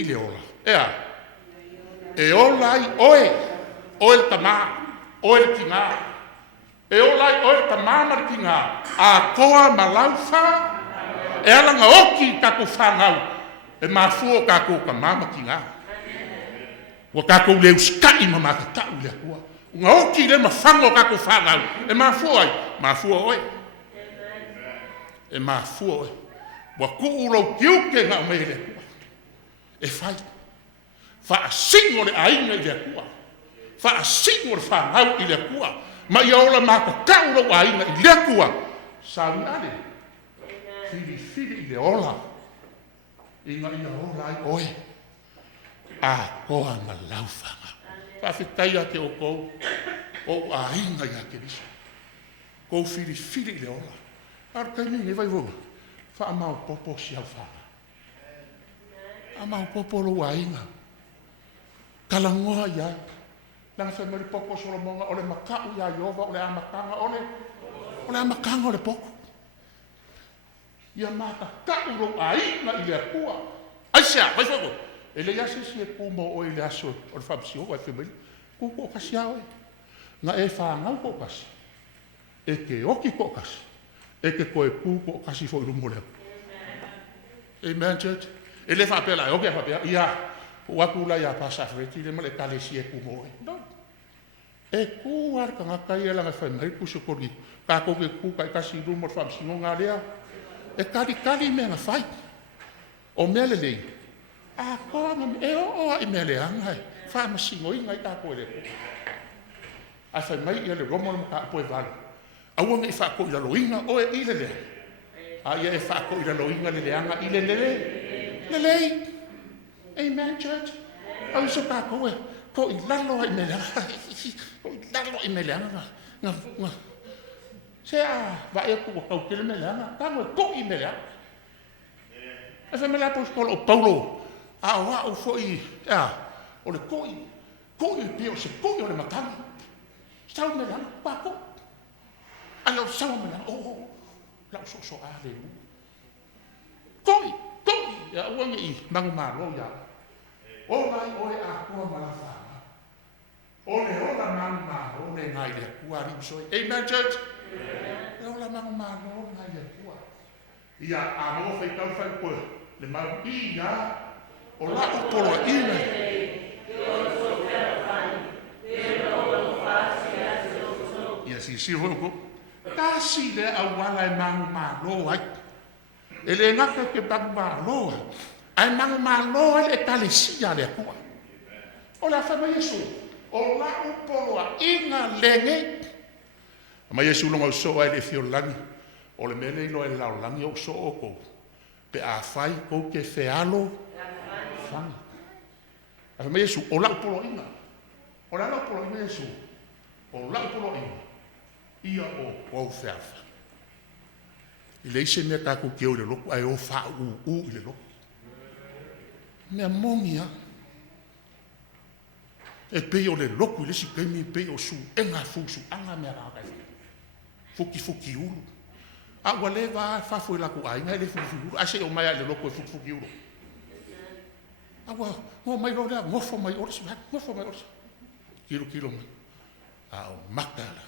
i le ola. Ea. E olai oe. Oe tama. Oe kinga. E olai oe tama mar kinga. A koa malaufa. E alanga oki kako whangau. E mafuo kako ka mama kinga. Wa kako le uskai mamaka tau le kua. Nga oki le mafango kako whangau. E mafuo ai. Mafuo oe. E mafuo oe. Wa kuuro kiuke ngā meile kua. E whai. Wha singo le ainga i le kua. Wha singo le whangau i le kua. Ma ia ola maka kauro ainga i le kua. Sawi ale. Fili i le ola. Inga ia ola ai oe. A koa na laufanga. Wha whitai ake o kou. O ainga i ake riso. Kou fili i le ola. Arkai ni vai vunga. Wha mau popo si au whanga. A mau popo lo ainga. Kalangoa ia. Langa wha meri popo solo monga. Ole makau ia iova. Ole amakanga. Ole amakanga ole poko. Ia maka kau lo ainga i lea kua. Aisia, vai whako. E le yasi si e kumo o i le aso. Ole whamsi o, vai whamiri. Kuko kasi awe. Nga e whangau ko kasi. E ke oki ko kasi. E ke koe kuko kasi fo i rumo leo. Amen, church. E le whapela, e oke whapela. Ia, wakula ia pasafreti, le male kale si e kumo e. No. E kuar ka ngakai e langa whaimai kuso kori. Kako ke kuka i kasi rumo whamsingo ngā lea. E kari mea ngā whai. O mea le lei. A koa ngam e o i mea le angai. Whamasingo i ngai kako e le kuka. A whaimai ia le romo le maka apoe vale. Aua ngai whako i la loinga o e i le lea. A ia e whako i la loinga le leanga i le lele. Le lei. Amen, church. Au iso kako e. Ko i lalo i me leanga. Ko i lalo i me leanga. Nga. Se a va e ku kau kele me leanga. Kamo e ko i me leanga. E wha me la po skola o Paulo. A oa o fo i. O le ko i. Ko i peo se ko i le matanga. Sau me lang pa ko. Alo sau me lang la so ale. Ko ya wangi mang maro ya. Olai oe a kua malafa. Ola mang maro le ngai le kua ri so. Amen church. Ola mang maro ngai le kua. Ia a mo fai tau fai ko le mau I ya. Ola o polo ina. Ia si hoko. Tasi le awala e mang maro ai. Ele ngaka ke bang maro. Ai mang maro le talesia le kua. Ola fa mai Yesu. Ola o polo ina lenge. Ma Yesu longa so ai le fiolani. O le mele ilo e laulangi o so oko. Pe a fai ko ke fealo. Fangi. Afa mai Yesu, o la polo ina. O la polo ina Yesu. O la polo ina. Ia o feafa. I le ise mea kako keo le loko, ai o fa u i le loko. Mea mongia. E pei o le loko, i le si keimi pei o su, enga fusu, anga mea raka. Fuki ulu. A wale va fafo i lako ai, ngai le fuki ulu. Ase o mai le loko e fuki ulu. Awa, ngo mai lo rea, ngofo mai orsi, ngofo mai orsi. Kilo mai. A o makala.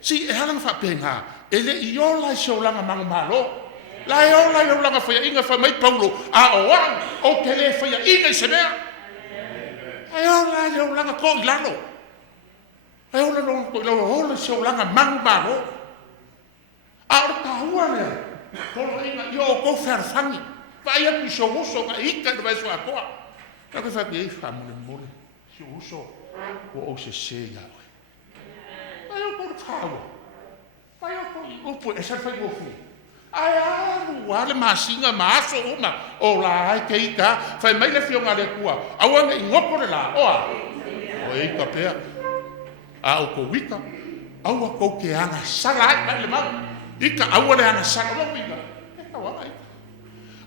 Si e halang fa penga, ele I ola I seolanga mang malo. La e ola I olanga faya inga fa mai Paulo, a o wang, o tele faya inga I se mea. E ola I olanga ko I lano. E ola no ko I lano, ola seolanga mang malo. A o kahua lea, kolo inga, I o ko ferfangi. Vai a so uso nga ika no vai so a koa. Na ko fa ke fa mole. Si uso o se ya. Ai o ko tawo. Ai o ko e sa fa go fu. Ai a wale masinga maso uma. O la ai ke ika fa mai le fionga le kua. A wanga I ngoko le la. Oa. O ika pea. A o ko wika. A o ko ke ana sala ai le ma. Ika a wale ana sala lo wika. E wa ai.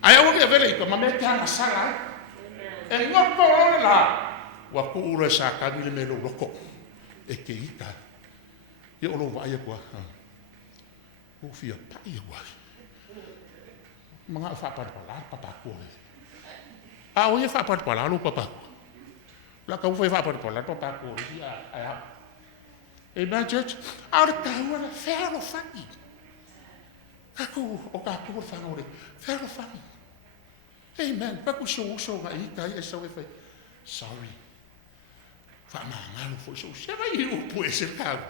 Ai au ke vele ko mame te ana sala. E ngoko ole la. Wa ku ura sa ka ni le melo loko. E ke ika. Ye olo va ye kwa. O fia pa ye wa. Manga fa pa papa ko. A o ye fa pa lo papa. La ka foi fa pa papa ko. Ya ai. E na church, ar ka ora ferro faki. Kaku o ka ku fa ngore. Ferro faki. Amen. Paku so ga ika e so e fai. Sorry. Fa mangalo fo so se vai o può ser cago.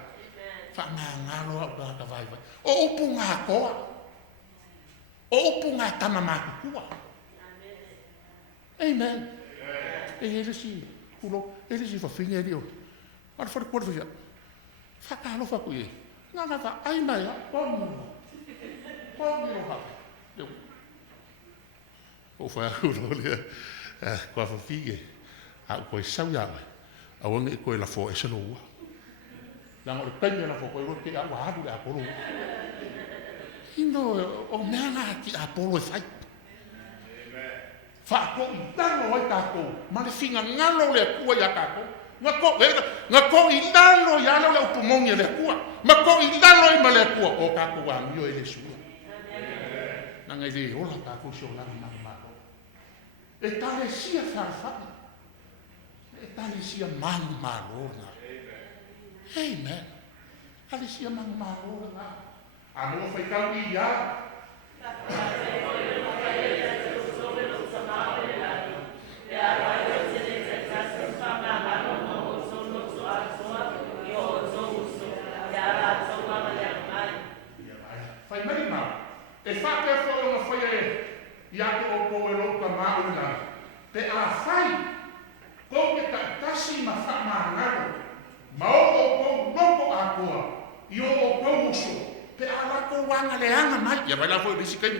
Fa mangalo a ka vai. O punga ko. O punga tamama ku. Amen. E ele si kulo, ele si fa finge dio. Ar for por via. Fa ka lo fa ku ye. Na fa ai mai a pom. Pom lo ha. O fa ulo le kwa fa fige a ko sau ya a wonge ko la fo e se lo la ngor penye la fo ko ro ki a wa du a ko lo ino o mena ki a polo e fai fa ko dalo ai ta ko ma le finga ngalo le ku ya ta ko nga ko I dalo ya lo le pulmon le ku ma ko I dalo I ma le ku o ka ko wa mi o ele su na ngai le o la ta ko so la na e tale sia farfani. E tale sia mang marona. Amen. Tale sia mang marona. Amo fai kau ia. Fai mai ma. E fa pe fo no foi ia ko ko lo ka mauna te a fai ko ke ta kasi ma fa ma ngaro ma o ko a ko io o ko uso te a ko wanga le anga mai ya vai la fo disi kai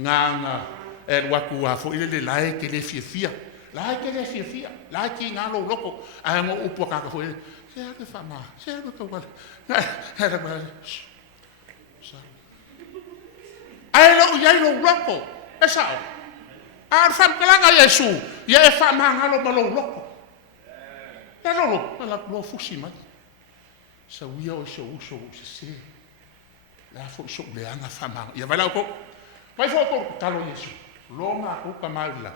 nga e wa ku a fo ile le lai ke le fia la ki ngalo loko a mo upo ka fo se a ke fa ma se a ko wa era ba ai lo loko esa ar fam kalanga Yesu ye fa mangalo malo loko Talolo, lo fusi mai. Sa wia o se uso se. La fo so le anga fama. Ia vai la ko. Vai fo ko talo Yesu. Lo ma ko ka mai la.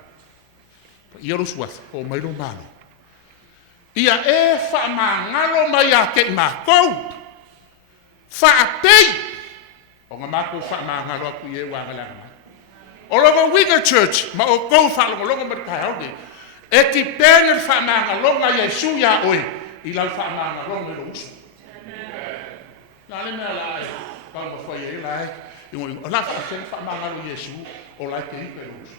Ia lo suas o mai lo malo. Ia e fa ngalo mai a ke ma ko. Fa pei. O nga ma ko fa ngalo ku ye wa ngala ma. O lo Wigan Church ma o ko fa lo ma ka au de. E ti pene fa ngalo nga Yesu ya oi. Ila fa ngalo me lo uso. Na le mea la ai, pao ma whai e la ai, o la wha se wha mangalo Yesu, o la ke ipe usu.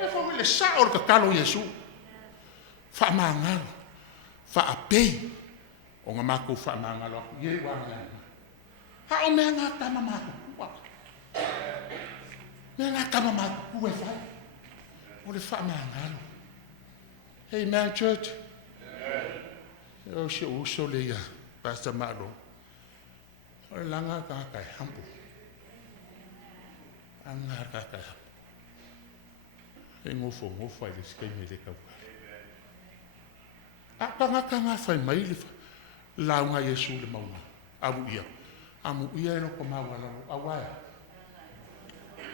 E wha le sa o ka kalo Yesu, wha mangalo, wha apei, o ngā mako wha mangalo, ye wanga lana. Ha o mea ngā tama mako kua. Mea ngā tama mako kua e whai, o le wha mangalo. Hey man church, o se uso le ia, Pastor Malo. O langa ka kai hampu. Anga ka kai hampu. E ngofo ai le skai me le kau. A kanga fai mai le launga Yesu le maunga. Amu ia. Amu ia no ko mawa la awaya.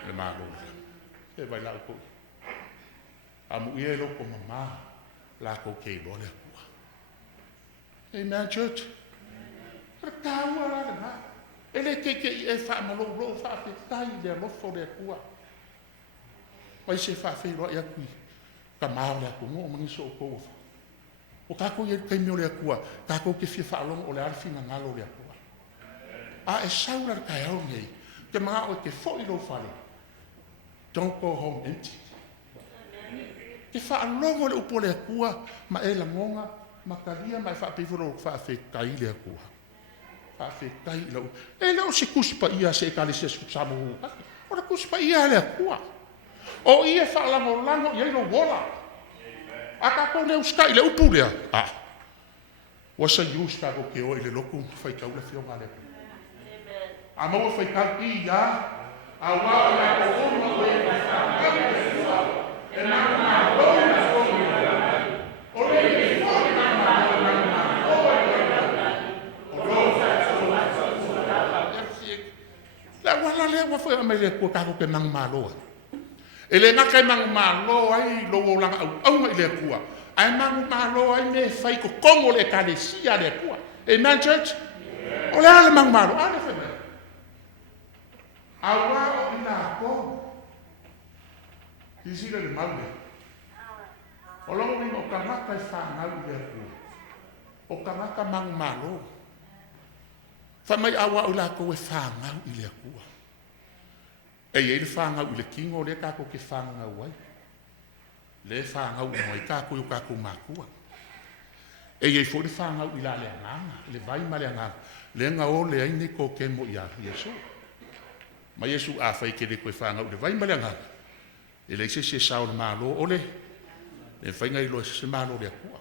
Le malo. E vai la ko. Amu ia no ko mama la ko ke bo le ku. Amen church. Taua la na. Ele ke e fa malo fa pe tai de lo fo de kua. Vai se fa fe ro ia kui. Ka mau la ko mo mangi so ko. O ka ko ye kai me le kua. Ka ko ke fi fa long o le arfi na ngalo le kua. A e saura ka au nei. Te ma o ke fo i lo fale. Don't go home empty. Ke fa long o le upo le kua ma e la ngonga ma kalia ma fa pe fo fa fe kai le kua. Afetai lo e lo se kuspa ia se kali se samu o la kuspa ia le kua o ia fa la molango ia lo wola aka ko le uska ile upulea wa sa yuska ko ke o ile loku fai ka ula fio ngale a mo fai ka ia a wa la ko mo e fa e na ma lo o le wala le wa foi me le ko ka ko mang malo ele na kai mang malo ai lo la au le kua ai mang malo ai me fai ko como le kalesia le kua amen church o le mang malo ale fe awa o na ko isi le malo o lo ni o ka ma kai fa na le kua o ka ma ka mang malo fa mai awa o la ko e fa nga i le kua e ele fa nga i le kingo le ka ko ke fa nga wai le fa nga u mai ka ko ma kua e ye fo le fa nga i la le nga le vai ma le nga le nga o le ai ni ko ke mo ya Yesu ma Yesu a fa ke le ko fa nga le vai ma le nga e le se sa o ma lo o le fa nga i lo se ma lo le kua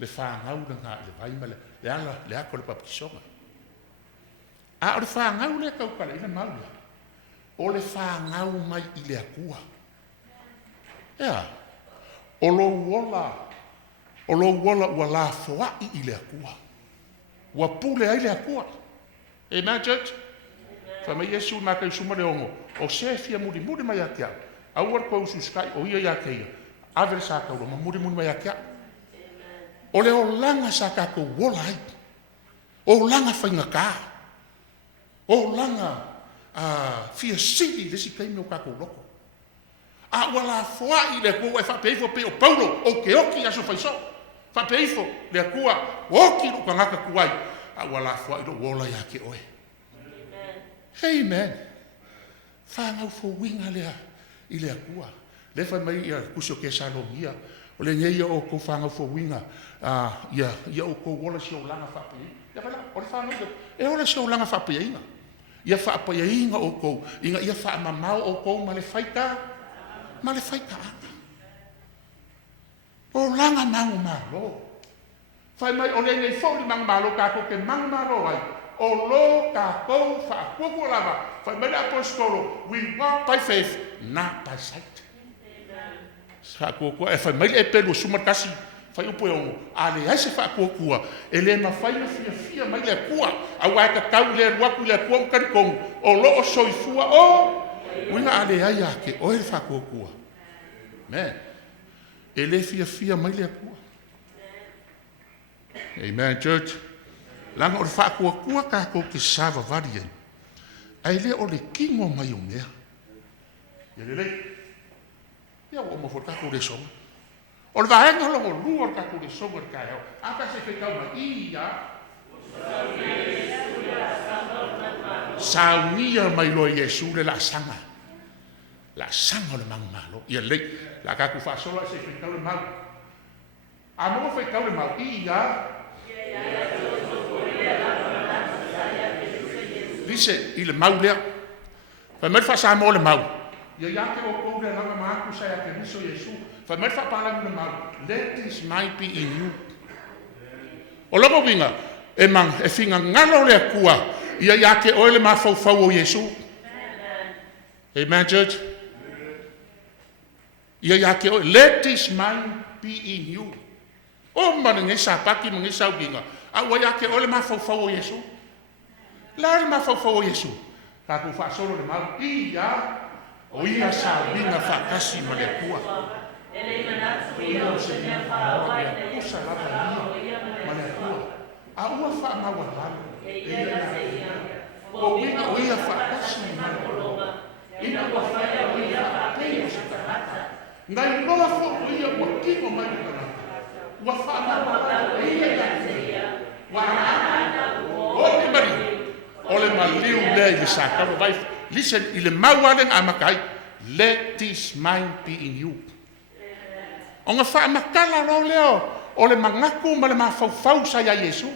le fa nga u nga le vai ma le ala le a ko le papisonga a o le whāngau le kau kare ina maua. O le whāngau mai i le akua. Ea, o lo wola ua la foai i le akua. Ua pule ai le akua. Amen, church? Wha mai Yesu maka i suma le ongo. O se fia muri mai ake au. Au ar kau suskai o ia ake ia. Avere sa kau roma muri mai ake au. O le o langa sa kako wola ai. O langa whainga kaa. O langa fia sili le si kai me o kako loko. A wala foai le kua e whapeifo pe o Paulo o ke oki aso whaiso. Whapeifo le kua oki no kangaka kuai. A wala foai lo wola ya ke oe. Amen. Whangau fo winga lea i le kua. Le whai mai ia kusio ke salongia. O le ngeia o ko whangau fo winga. Ia o ko wola si o langa whapei. Ia wala, o le whangau e ola si o langa whapei inga. Ia whaapaya inga o kou, inga ia whaamamau o kou ma le whaita anga. O langa mangu malo. Whai mai o lenge i whauri mangu malo kako ke mangu malo ai. O lo kako whaakuku lava. Whai mai le apostolo, we walk by faith, not by sight. Whaakuku, e whai mai le pelu sumarkasi, Fai upo e ongo. A le aise wha kua. E le mawhaina fia mai le kua. A wai ka tau le ruaku le kua mkarikongu. O loo soifua o. Uinga a le ai ake. O e wha kua. Man. E le fia mai le kua. Amen, church. Langa o le wha kua ka ko ki sava vari e. Ai le o le kingo mai o mea. Ia le lei. Ia o mo forka ko le songa. O le vaenga longo lua o kako le songa le kai au. Aka se whekau mai ia. Saunia mai lo Yesu le la sanga. La sanga le mang malo. Ia lei. La kaku whasola se whekau le mau. A mo whekau le mau ia. Lise i le mau lea. Whai mai whasa mo le mau. Ia iake o kou le langa maaku sa ia ke riso Yesu. Whai mai whapalangu le mau. Let this might be in you. O lama winga. E mang, e whinga ngalo lea kua. Ia iake o le mawhau o Yesu. Amen, church. Ia iake o. Let this might be in you. O mana ngesa paki mo ngesa winga. A ua iake o le mawhau o Yesu. La le mawhau o Yesu. Kaku whaasolo le mau. Ia. O ia sa winga whakasi ma le kua. Ia o se mea whaoa. O sa lapa ia. Ma le kua. A ua wha maua lalo. O winga o ia whakasi ma le kua. Ina ua whaia o ia whakei o se tahata. Ngai noa fo o ia ua kiko mai o kana. Ua wha maua lalo. Ia ia. Wa ana. O te mari. O le maliu lea i le sākawa vai. Listen, i le maualeng a makai. Let this mind be in you. O ngā wha makala lo leo. O le mangaku ma le mawhauwhau sa ia Yesu.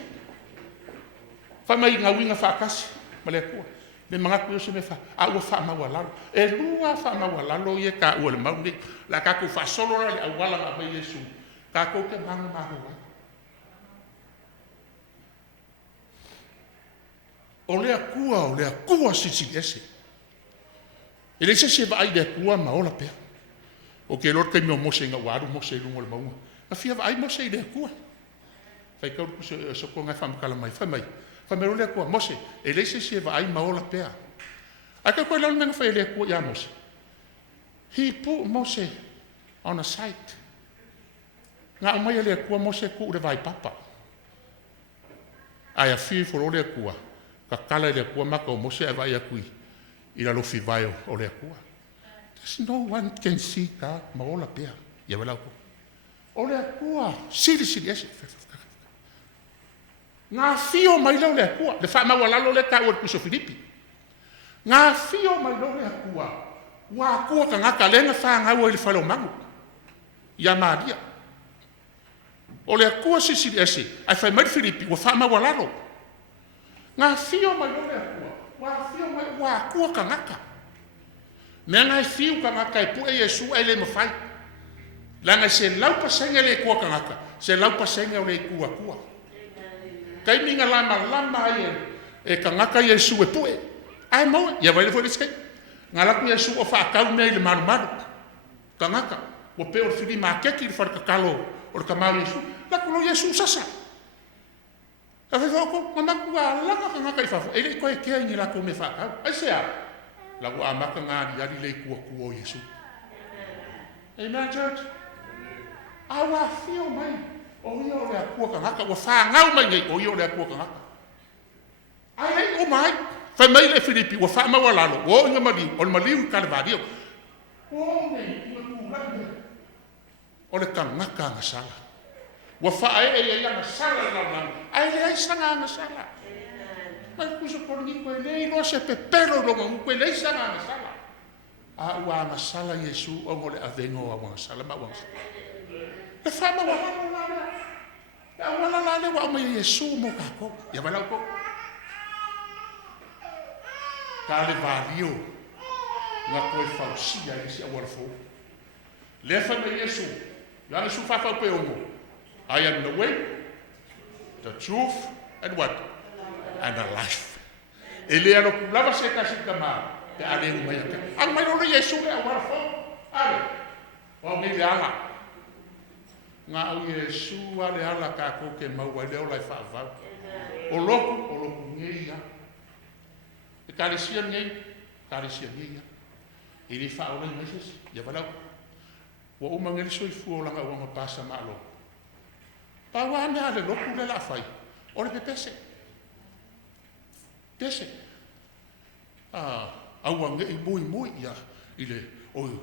Wha mai ngā winga whakasi. Ma le kua. Le mangaku yo se me wha. A ua wha maua lalo. E lua wha maua lalo i e ka ua le maungi. La kaku wha solora le awalanga mai Yesu. Kako ke mangu mahua. O lea kua sisi ese. E le se va ai lea kua maola pea. O ke lor kai meo mose inga waru mose lungo le maunga. A fia va ai mose lea kua. Fai kauru ku so ko ngai whamukala mai. Fai mai lo lea kua mose. E le se va ai maola pea. A ka koe lau menga fai lea kua ia mose. He put mose on a site. Nga umai lea kua mose ku ure vai papa. Ai a fii for o lea kua. Ka kala le kua maka o mose e vai akui i la lofi vai o le kua. There's no one can see God maola pea. Ia wala ko. O le kua siri ese. Ngā fio mai lau le kua. Le wha maua lalo le ka ua kuso Filipi. Ngā fio mai lau le kua. Wa kua ka ngaka lenga wha ngau i le whalo mangu. Ia Maria. O le kua siri ese. Ai whai mai Filipi wa wha maua lalo. Ngā fio mai lore a kua. Wā fio mai wā kua ka ngaka. Mea ngai fio ka ngaka e pu e Yesu e le mawhai. Langa se laupa senga le kua ka ngaka. Se laupa senga o le kua kua. Kai minga lama ai e ka ngaka Yesu e pu e. Ai maua, ia vai le fwere skei. Ngā laku Yesu o whaakau nei le maru. Ka ngaka. Wa pe o le whiri maa keki le wharakakalo o le kamau Yesu. Laku lo Yesu sasa. Ka whewhoko, mamaku a langa ka ngaka i whawho. E rei koe kea ingi lako me whakau. Ai sea, lagu a maka ngāri ari lei kua kua o Yesu. Amen, church? A wā whio mai, o ia o lea kua ka ngaka, wa whāngau mai ngai, o ia o lea kua ka ngaka. Ai rei o mai, whai mai le Filipi, wa whaamaua lalo, o inga maliu, o le maliu ka le vadio. O nei, ua tūrani. O le ka ngaka nga sala. Wa whae e ia nga sala lau. Ai le ai sanga nga sala. Mai kusa porni koe lei no se pepero longa ngu koe lei sanga nga sala. A ua nga sala Yesu o ngole avengo a wanga sala ma wanga sala. Le whama wa hana lale. Le awala lale wa oma Yesu mo kako. Ia walau ko. Ka le valio. Nga koe fausia isi awala fo. Le whama Yesu. Ia Yesu whawhau pe ongo. I am the way, the truth, and what? And the life. Ele ano kulava se kasi kama te ale umaya ka. Ang mayroon Yesu le awara fo. Ale. O mi le ala. Ngā o Iesu ale ala kākou ke maua leo lai whaavau. O loku ngeia. E kāresia ngeia. I li whaola i maises, ia walau. Wa umangeli soifua o langa uanga pasa malo. Pawa ane ale loku le la whai. Ore pe pese. Aua nge i mui ia. Ile,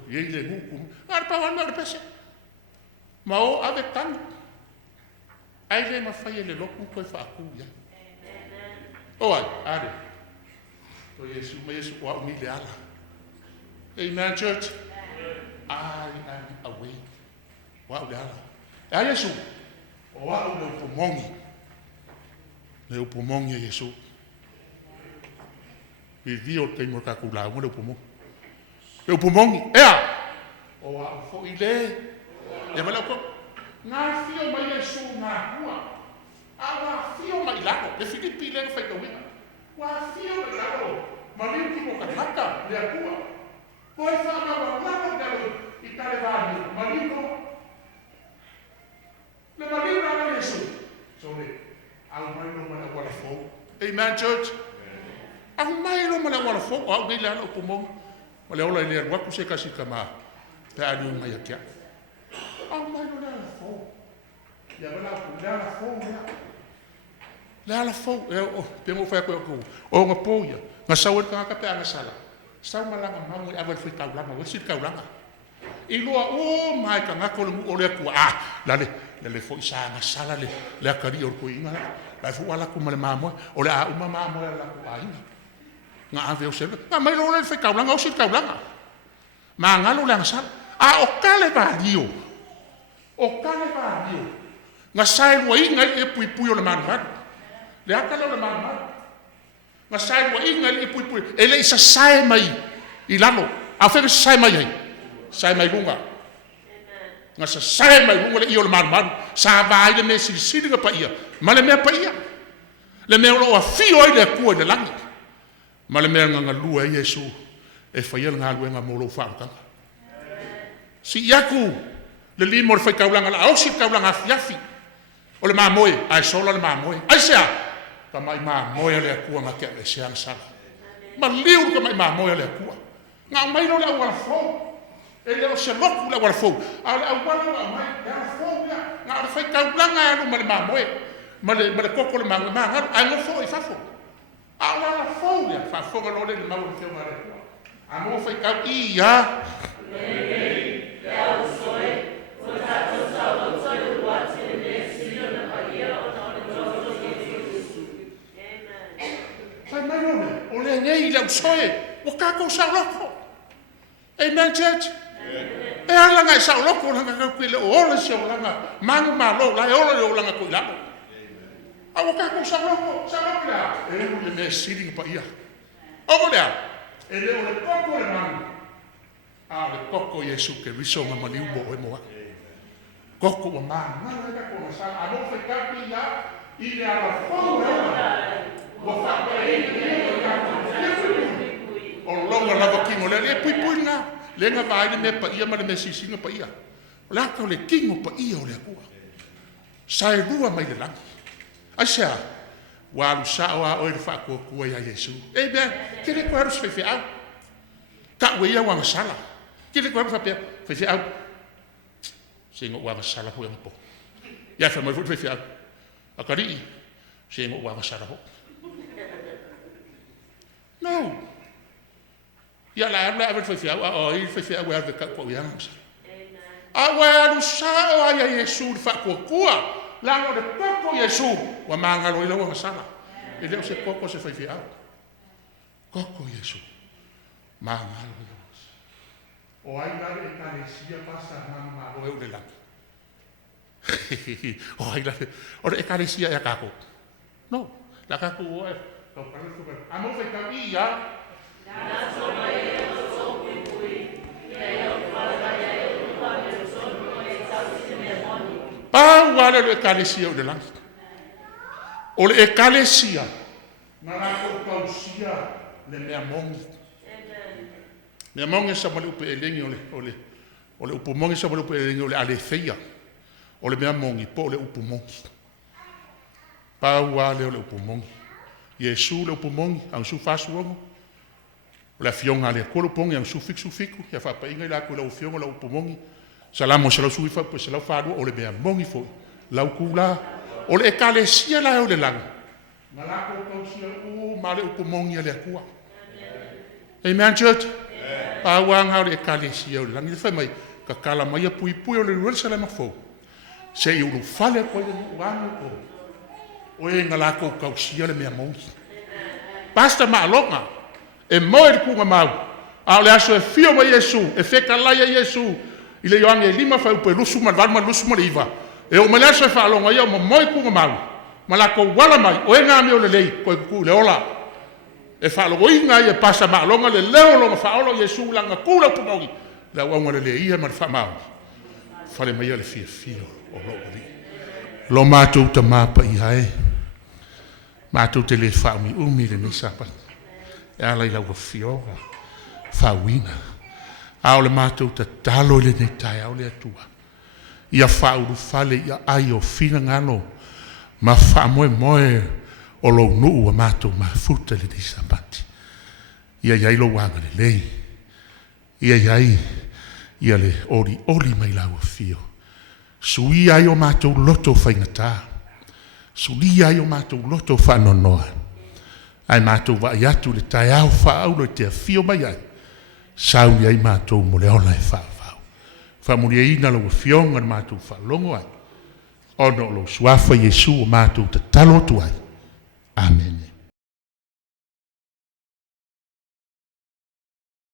i le ngukum. Ngāre pawa ane ale pese. Ma o ave tangi. Ai le ma whai ele loku koe whaaku ia. Oai, are. To Yesu, ma Yesu wa umile ala. Amen, church. I am awake. Wa ule ala. Ea Yesu. O wa ule upomongi. Le upomongi e Yesu. Vivi o te imor kakula. Mo le upomongi. Le upomongi. Ea. O wa ufo ile. Ia wala ko. Ngā fio mai Yesu ngā hua. A ngā fio mai lako. Le Filipi le whaika wina. Wa fio mai lako. Marinti mo kataka. Le akua. Koe whānau lako kero i tare vāni. Marino. Le marino ana Yesu. So le. Au mai no mana wala fōu. Amen, church. Au mai no mana wala fōu. Au nei le ana upomong. O le ola i lea waku se kasi ka maa. Pe anu mai a kia. Au mai no le ana fōu. Ia wala ku le ana fōu lea. Le ana fōu. Pe mo whai koe o kou. O ngā pōia. Ngā sauan ka ngaka pe anga sala. Sau malanga mamu i awal whi kaulanga. Wasi kaulanga. I loa o mai ka ngako le mu o lea kua. Le fo isa nga sala le akari o koe inga. La fu ala kuma le mamoe. O le a uma mamoe la kua inga. Nga ave o sebe. Nga mai lo le whi kaulanga o si kaulanga. Ma ngalo le anga sala. A o kale valio. O kale valio. Nga sai lua inga e pui pui o le manuhari. Le akale o le manuhari. Nga sai lua inga e pui pui. E le isa sai mai. I lalo. A whega sai mai ai. Sai mai lunga. Nga sa sai mai lunga le i o le manuhari. Sa vai le me siri pa ia. Ma le mea pa ia. Le mea o a fio ai le kua i le langi. Ma le mea nga lua i Yesu. E whaia ngā lua ngā molo whaakanga. Si iaku. Le limo le whai kaulanga la. Au si kaulanga fiafi. O le mamoe. Ai sola le mamoe. Ai sea. Ka mai mamoe le akua ngā kia le seang sala. Ma liu ka mai mamoe le akua. Ngā mai no le au wala fōu. E leo se loku le wala fōu. A le au wala wa mai. E ala fōu ya. Ngā le whai kaulanga anu ma le mamoe. Ma le koko le mamoe. Ma ngaru. Ai ngofo i fafo. A ala fōu ya. Fafonga lo le mau le teo ma le akua. A mo whai kau i ya. Lei, le au soe. O tato sa o soe o wate le silo na paia o na o toro ke Jesu. Amen. Sai mai lone, o le ngei le au soe, o kako sa loko. Amen, church? E ala ngai sa loko, langa kau pile o ole se o langa, mangu malo, lai ole le o langa koi lako. A o kako sa loko la. E o le me siri pa ia. O lea, e le o le koko le mangu. A le koko Yesu ke riso ma maliu mo e moa. Koko wa maa, nana ka kona sa, a no whai kapi ia, i le ala whau rewa. Wa whaka e o kapi. O longa lava kingo, le pui pui nga, le nga vai le me pa ia, ma le me sisinga pa ia. O le aka o le kingo pa ia o le akua. Sa e rua mai le langi. Ai sea, wa alu sa o a oe le whakua kua ia Yesu. E bea, ke le kua arus whewhi au. Ka ue ia wanga sala. Ke le kua arus whewhi au. Sengo wanga sala ho po. Ya fa mai futi fa. Akari. Sengo wanga sala ho. No. Ya la ave fa o I fa wa ave ka ko ya. A wa lu sa o ya Yesu fa ko kua. La no de poco Yesu wa manga lo ila wanga sala. E le se poco se fa fa. Koko Yesu. Manga lo. O ai la ekaresia pasa mama o eu le la. O ai la o ekaresia ya kako. No, la kako o e to para super. Amo fe kabia. Na so mai o so pui. E o para ya o pa o so no e sa se me moni. Pa wala le ekaresia o le la. O le ekaresia. Na la ko kausia le me amongi. Me monge sa malu pe elengi ole upo monge sa malu pe elengi ole ale feia O le mea mongi, po le upu mongi. Paua leo le upu mongi. Iesu le upu mongi, ang su fasuongo. O le fionga le kolo pongi, ang su fiku. Ia whapa inga i lako lau fionga lau upu mongi. Salamo se lau sui whapa, se lau whanua, o le mea mongi foi. Lau kula. O le ekalesia la o le langa. Nga lako kausia ma le upu mongi a le akua. Amen, church? Paua nga o le ekalesia o le langa. I whai mai, ka kala mai a pui o le ruel sa le mafou. Se i ulu fale koe le uangu o e ngalako kausia le mea mongi. Pasta maalonga, e moe le kunga mau, a le aso e fio ma Yesu, e feka laia Yesu, i le yoange e lima fai upe lusu ma valma lusu ma le iwa. E o me le aso e whaalonga ia, ma moe kunga mau, ma lako wala mai, o e ngami o le lei, koe kuku le ola. E whaalonga inga i e pasta maalonga le leo longa whaolo Yesu langa kula pumongi, le wanga le ia ma le whamau. Fale mai le fio o lo ori. Lo mātou ta māpa i hae. Mātou te le whaumi umi le ni Sabbath. E ala i lau fioga. Whauina. Ao le mātou ta talo le nei tai au le atua. Ia whauru fale ia ai o fina ngano. Ma whamoe o lo nuu a mātou ma futa le ni Sabbath. Ia iai lo wanga le lei. Ia iai. Ia le ori mai lau fio. Sui ai o mātou loto whaingatā. Sui ai o mātou loto whanonoa. Ai mātou vai atu le tai au whaau lo te fio mai ai. Sauni ai mātou mo le ola e whaavau. Whamuri e ina lo fionga mātou whalongo ai. Ono lo suafa Yesu o mātou te talotu ai. Amen.